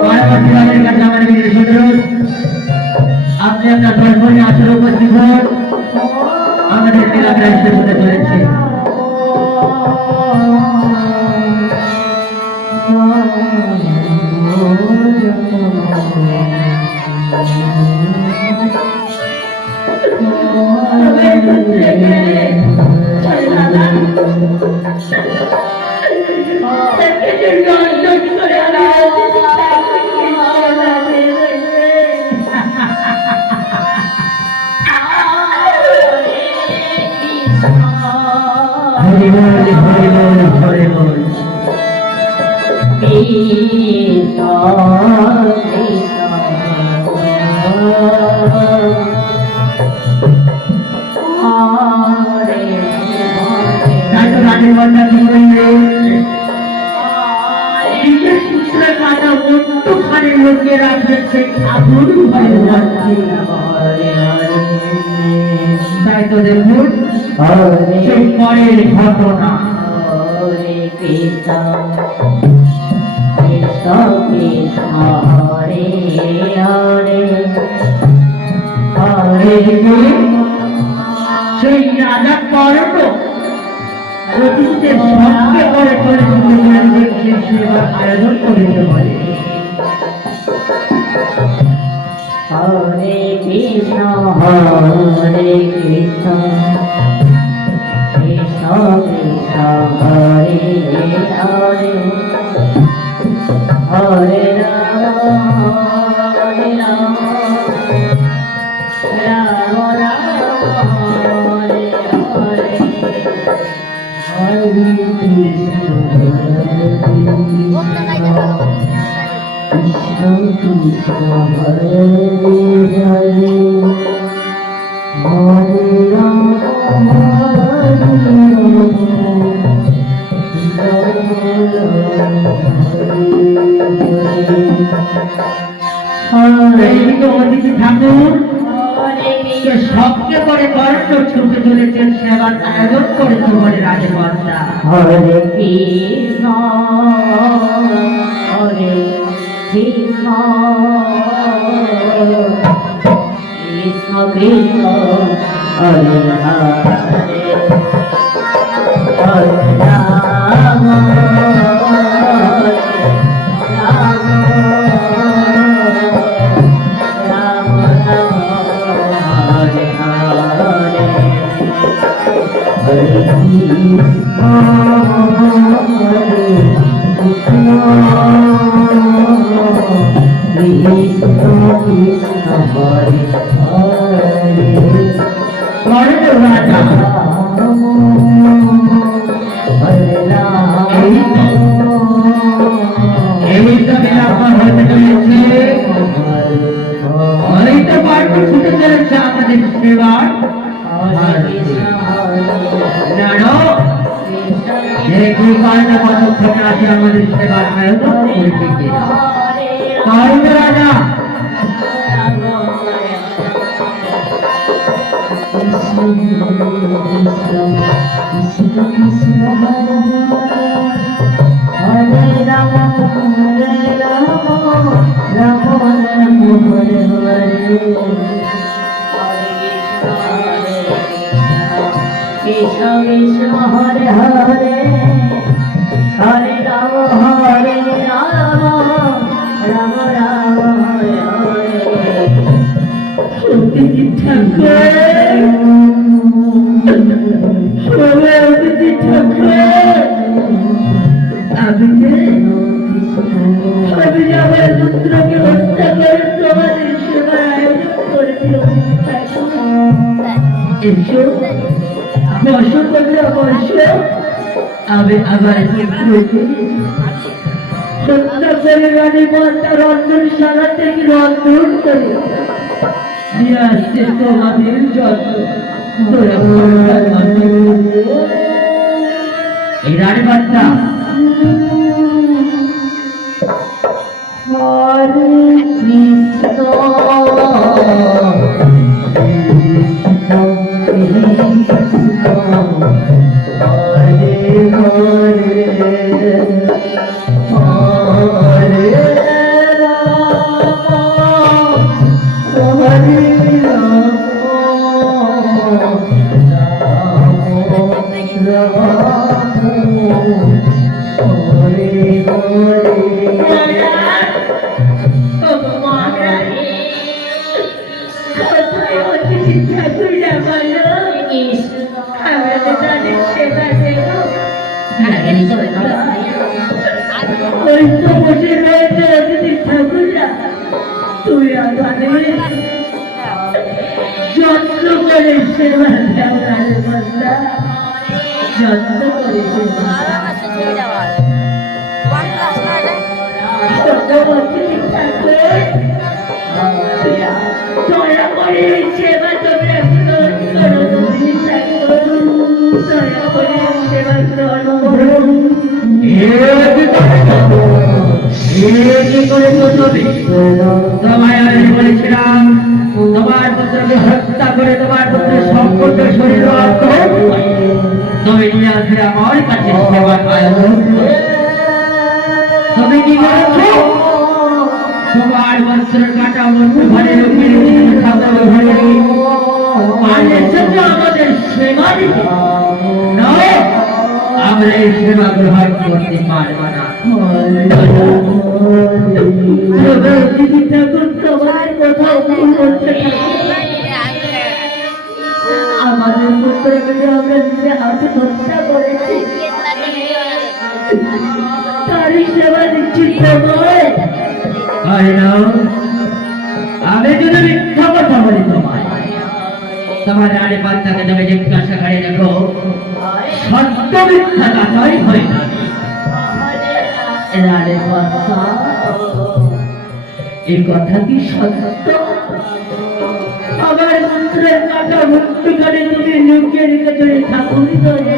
পরবর্তী ধারের কাছে আমার বিজয় শুরু আপনি আপনার দর্শনে আসলে উপস্থিত হন আমাদের ক্লাবের স্টেশনে চলেছে হরি বল হরি বল হরি বল রানী বন্যা কি বললে নিজের পুত্রের কাটা মধ্যখানে লোকে রাখবে সেই আগুন ভরে যাচ্ছে তাই তো দেখুন সেই পরের ঘটনা হরে কৃষ্ণ কৃষ্ণ কৃষ্ণ হরে হরে হরে সেই রাজা কর্ণ অতীতের সঙ্গে করে করে সেবার আয়োজন করিতে পারে হরে কৃষ্ণ হরে কৃষ্ণ কৃষ্ণ কৃষ্ণ হরে হরে হরে রাম রাম রাম হরে হরে হরে কৃষ্ণ কৃষ্ণ কৃষ্ণ হরে হরে হরে রাম ঠাকুর সবকে করে কর্ণ ছুটে চলেছেন সেবার আয়োজন করে তোমার রাজের বার্তা হরে কৃষ্ণ হরে কৃষ্ণ কৃষ্ণ কৃষ্ণ হরে হরে হরে রাম রাম রাম হরে হরে হরে কৃষ্ণ হরে কৃষ্ণ কৃষ্ণ কৃষ্ণ হরে হরে কর্ণ রাজা হরে রাম এই তো বিরাপন হতে চলেছে এই তো কর্ণ ছুটে চলেছে আমাদের সেবার জানো দেখি কর্ণ কতক্ষণে আসে আমাদের সেবার আয়োজন করতে কর্ণ রাজা হরে রাম রাম রাম হরে হরে কৃষ্ণ কৃষ্ণ হরে হরে হরে রাম রাম রাম হরে হরে অতিথি ঠাকুর অতিথি ঠাকুর আমি যে আমার পুত্রকে হত্যা করে তোমাদের সেবার আয়োজন করেছি এসো বসো তোমরা বসো আমি আমার পুত্রকে হত্যা করে রানী মাতা রন্ধনশালা থেকে রন্ধন করে নিয়ে আসছে তোমাদের যত এই রানী মাতা হরে কৃষ্ণ কৃষ্ণ কৃষ্ণ যত্ন করে সেবা দাও রানী বন্দা, যত্ন করে সেবা দয়া করে সেবা তুমি গ্রহণ করো, তুমি দয়া করে সেবা গ্রহণ করো। তোমায় আমি বলেছিলাম তোমার পুত্রকে হত্যা করে তোমার পুত্রের সম্পূর্ণ শরীর তুমি নিয়ে আসবে আমার কাছে সেবা আয়োজন করে। তুমি কি করেছো? তোমার বস্ত্রের কাটা মন্ত্র ঘরে রুখে ঠাকুর ঘরে আর এসেছো আমাদের সেবা দিতে। নয়, আমরা এই সেবা গ্রহণ করতে পারব না। ঠাকুর তোমার কোথাও ভুল করছে না। আমাদের পুত্রকে আমরা নিজে হাতে হত্যা করেছি, তারই সেবা দিচ্ছি তোমায়। আমি যদি মিথ্যা কথা বলি তোমায়, তোমার রানী বাচ্চাকে তুমি জিজ্ঞাসা করে দেখো, সত্য মিথ্যা কথাই হয় না। রানী বাচ্চা, এই কথা কি সত্য? আমার পুত্রের কাটা মৃত্যুকালে তুমি লুকিয়ে রেখেছো ঠাকুর ধরে।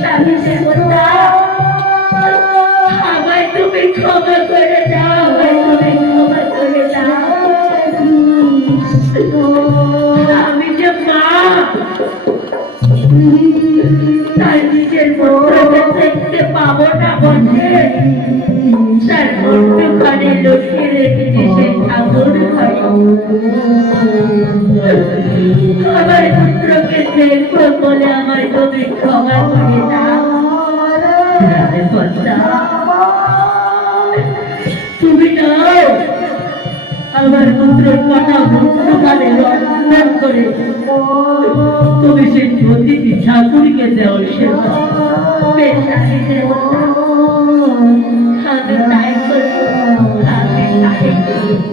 স্বামী দেবতা, আমায় তুমি ক্ষমা করে দাও, তুমি ক্ষমা করে দাও। আমি যে মা, তার নিজের পুত্রকে দেখতে পাবো না বটে, তার মৃত্যুকালে লুকিয়ে রেখেছে সে ঠাকুর ঘরে। আমার পুত্রকে দেখবো বলে আমায় তুমি ক্ষমা করে দাও। তুমি নাও আমার পুত্রের কথা মৃত্যুকালে রক্ষণ করে তুমি সেই প্রতিটি ঠাকুরকে দেও সেবা। আমি তাই করবো, আমি তাই করবো।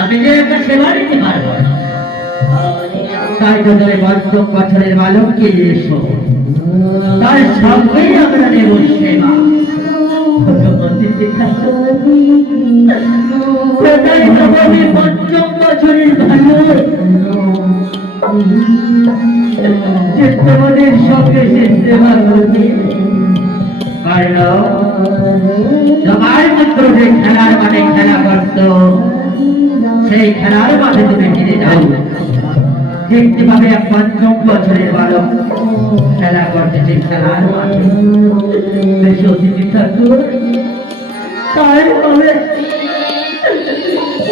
আমি যে একটা সেবা দিতে পারবো না, তাই তো তুমি ৫ বছরের বালককে এসো, তার সঙ্গেই আমরা নেব সেবা। কোথায় তোমাকে ৫ম বছরের বালক যে তোমাদের সঙ্গে সে সেবা করবে? তোমার পুত্র যে খেলার মাঠে খেলা করত, সেই খেলার মাঠে তুমি ফিরে যাও, দেখতে পাবে ৫ম বছরের বালক খেলা করতেছে খেলার মাঠে। বেশি অতিথি ঠাকুর, তারপরে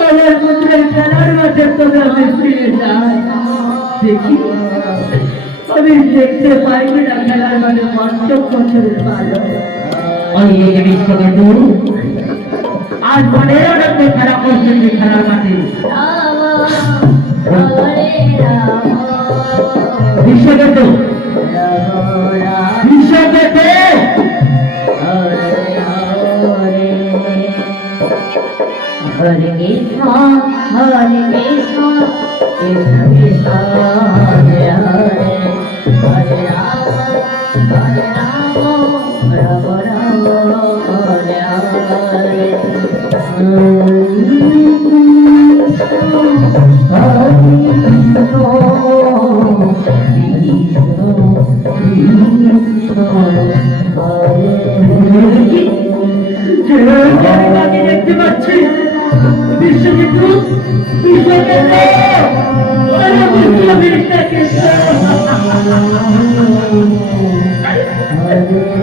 আমার পুত্রের খেলার মাঠে তবে আমি ফিরে যাই, দেখি আমি দেখতে পাই না খেলার মাঠে ৫ম বছরের বালক। আজ মনের আনন্দে খেলা করছেন যে খেলার মাঠে বিশ্বগত বিশ্বগত হরে কৃষ্ণ হরে কৃষ্ণ কৃষ্ণ কৃষ্ণ হরে হরে হরে রাম রাম রাম হরে হরে। দেখতে পাচ্ছি বিশ্বজিৎ বিশ্বজিৎ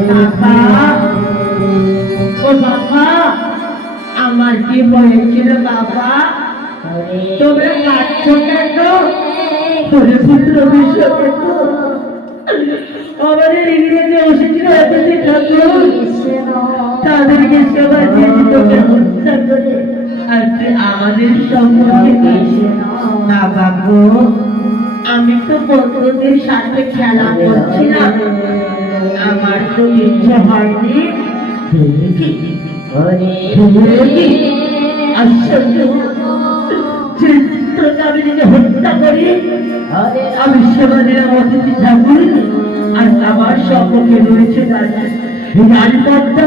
বাবা, ও বাবা, আমার কি হয়েছিল বাবা? তোমরা কাঁদছ কেন? তোরে পুত্র বিশ্বকে তো আমাদের ইংরেজি এসেছিল অতিথি ঠাকুর, তাদেরকে সেবা দিয়ে তোকে হত্যা করে আজকে আমাদের সম্পর্কে না বাবু। আমি তো বন্ধুদের সাথে খেলা করছিলাম, আমার তো ইচ্ছে হয়নি। আমি যদি হত্যা করি, আমি সেবা দিলাম অতিথি ঠাকুর, আর আমার সম্পর্কে রয়েছে রানীপদ্ম।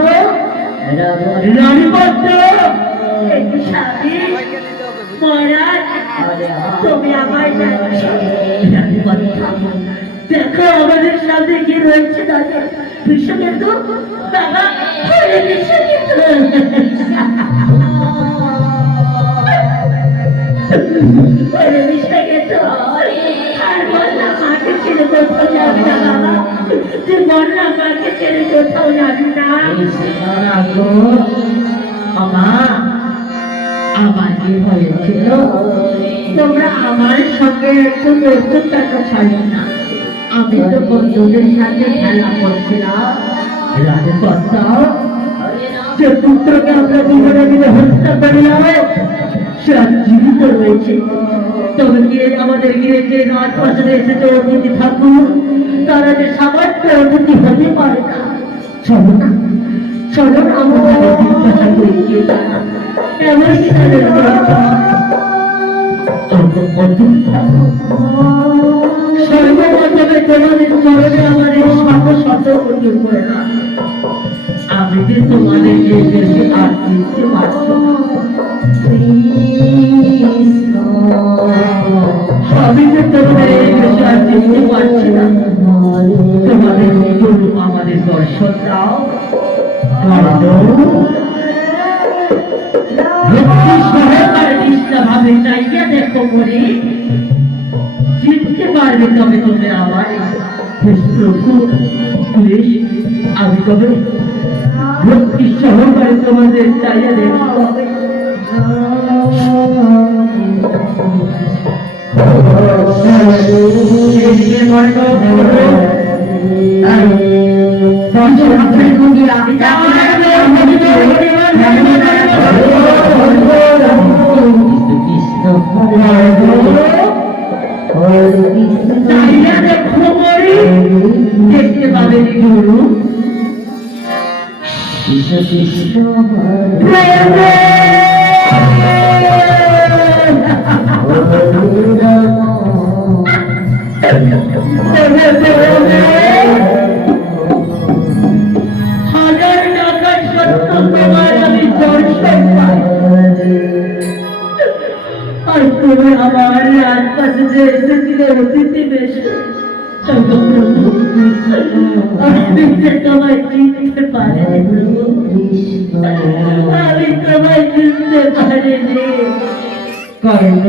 রানীপদ্ম, মহারাজ তুমি আমায় দেখো আমাদের সাথে কি রয়েছে দাদা, বিশ্বকেতু বাবা, বিশ্বকেতু। বিশ্বকেতু আর বললাম মাকে ছেড়ে কোথাও যাবি না বাবা, তুই বললাম মাকে ছেড়ে কোথাও যাবি না। আমা, আমার কি হয়েছিল? তোমরা আমার সঙ্গে একটু বন্ধুর টাকা ছাড়ো না। আমি তো বন্ধুদের সাথে খেলা করছিলাম। রাজপথ, যে পুত্রকে আমরা দুজনে মিলে হত্যা করিলাম সে আজ জীবিত রয়েছে। তবে গিয়ে আমাদের গিয়ে যে রাজপ্রাসাদে এসেছে অতিথি ঠাকুর, তারা যে সামান্য অতিথি হতে পারে না। চলো না, চলো না, আমরা জিজ্ঞাসা করে গিয়ে এমনকি তাদের সর্বপ্রথমে তোমাদের চরণে আমাদের শত শত কোটি প্রণাম। আমি যে তোমাদের যে দেশে আর চিনতে পারছি না, আমি যে তোমাদের এই দেশে আর চিনতে পারছি না, তোমাদের গুরু আমাদের দর্শন দাও। সহকারে নিষ্ঠাভাবে চাইয়া দেখো করে চিনতে পারবে তবে তুমি আমার প্রভু। প্লিজ, আমি তবে ভক্তি সহকারে তোমাদের চাইয়া দেখো। দেখতে পাবে গুরু হাজার টাকার সত্য তোমার আমি দর্শন পাই, আর তুমি আমার রাজপাশে যে এসেছিলে অতিথি বেশে, আমি তোমায় চিনতে পারিনি, আমি তোমায় চিনতে পারিনি। কর্ণ,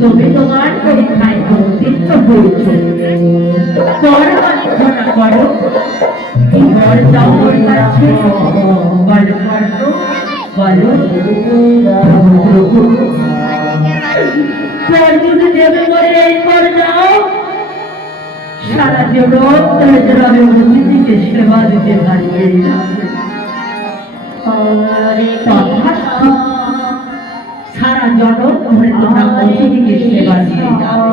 তুমি তোমার পরীক্ষায় উত্তীর্ণ হয়েছ। পরমালিখনা করো, কি বর দাও ওর কাছে, বলো কর্ণ, বলো। যদি দেবে বলে এই কর দাও, সারা জীবন আমি অতিথিকে সেবা দিতে পারি। সারা জগৎ ধরে তোমরা অতিথিকে সেবা দিয়ে যাবে।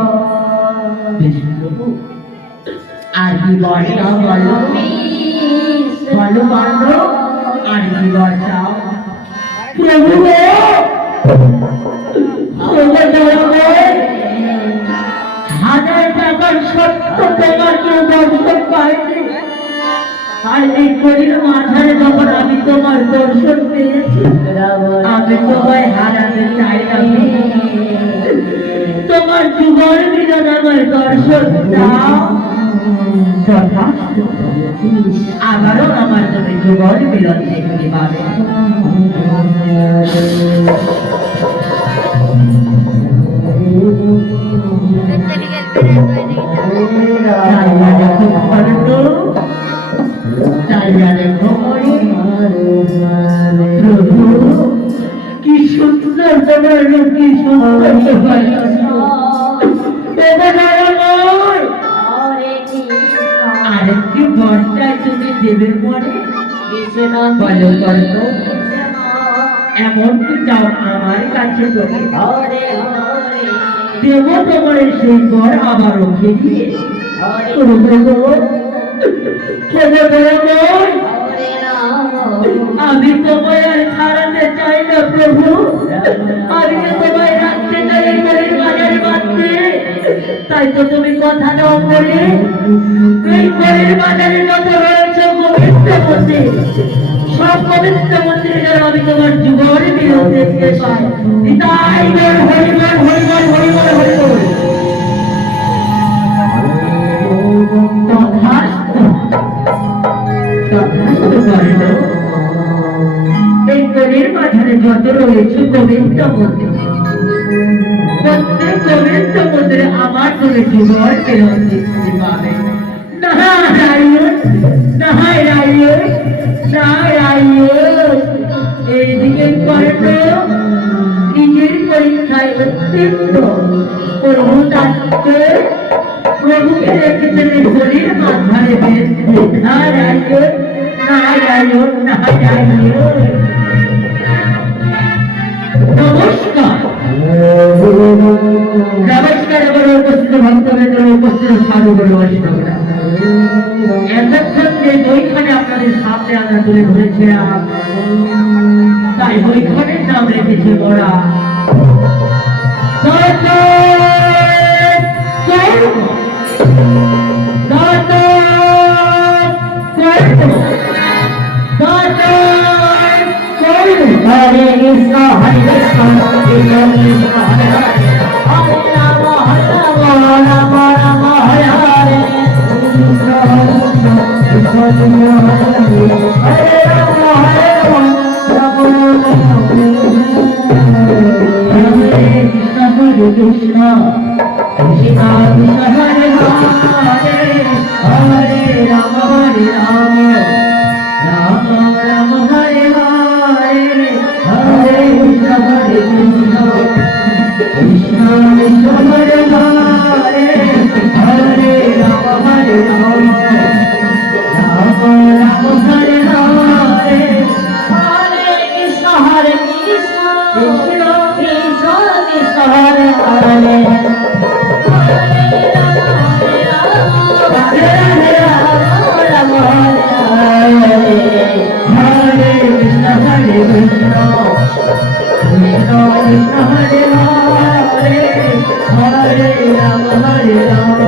আর কি বর্ষা বলো, বলো বলো, আর কি বর্ষা। প্রভু হাজার টাকার সত্য তোমার কেউ দর্শন পাইনি, আর এই শরীর মাঝারে যখন আমি তোমার দর্শন পেয়েছি, আমি তোমায় হারাতে চাই না। তোমার যুগল মিলন আমার দর্শন দাও। আবারও আমার তুমি যুগল মিলন দেখতে পাবে। চাইয়া দেখো ভরত, চাইয়া দেখো মরি। প্রভু, কি সুন্দর তোমার রূপ, কি সুন্দর তোমার রূপ। আরেকটি বর্ষায় তুমি দেবে মনে বলো বলো, এমন কি চাও আমার কাছে তুমি? দেব তোমার সেই বর আবারও ফিরিয়ে। আমি তোমায় আর ছাড়াতে চাই না প্রভু, আমি তো তোমায় রাখতে চাই এই বাড়ির বাজারে বাঁধতে। তাই তো তুমি কথা দাও করে এই বাড়ির বাজারে যত রয়েছে পবিত্র মন্দির, সব পবিত্র মন্দিরে যেন আমি তোমার যুগল বিরোধ দেখতে পাই। তাই হরিবল হরিবল হরিবল হরিবল। এই গলির মাঝারে যত রয়েছে গোবিন্দ মন্দির, প্রত্যেক গোবিন্দ মন্দিরে আমার তুমি যুগল বিরোধ দেখতে পাবে। নারায়ণ নারায়ণ নারায়ণ। এইদিকে কর্ণ নিজের পরীক্ষায় উত্তীর্ণ প্রভু তাকে প্রভুকে রেখেছেন এই গলির মাঝারে বেঁধে। নারায়ণ নারায়ণ নারায়ণ। নমস্কার নমস্কার বলে উপস্থিত ভক্তবৃন্দ, উপস্থিত সাধু বলে বৈষ্ণবরা, এতক্ষণ যে বইখানে আপনাদের সামনে আমরা তুলে ধরেছিলাম, তাই বইখানের নাম রেখেছে ওরা হরে কৃষ্ণ হরে কৃষ্ণ কৃষ্ণ কৃষ্ণ হরে হরে, হরে রাম রাম রাম হরে হরে, কৃষ্ণ কৃষ্ণ কৃষ্ণ হরে হরে, হরে রাম রাম রাম হরে কৃষ্ণ হরে কৃষ্ণ কৃষ্ণ কৃষ্ণ হরে হরে, হরে রাম রাম রাম হরে হরে, হরে কৃষ্ণ হরে কৃষ্ণ কৃষ্ণ কৃষ্ণ হরে হরে, হরে রাম রাম রাম হরে হরে, হরে কৃষ্ণ হরে কৃষ্ণ কৃষ্ণ কৃষ্ণ কৃষ্ণ হরে হরে, হরে রাম রাম হরে হরে, হরে কৃষ্ণ হরে কৃষ্ণ কৃষ্ণ কৃষ্ণ হরে হরে, হরে রাম হরে রাম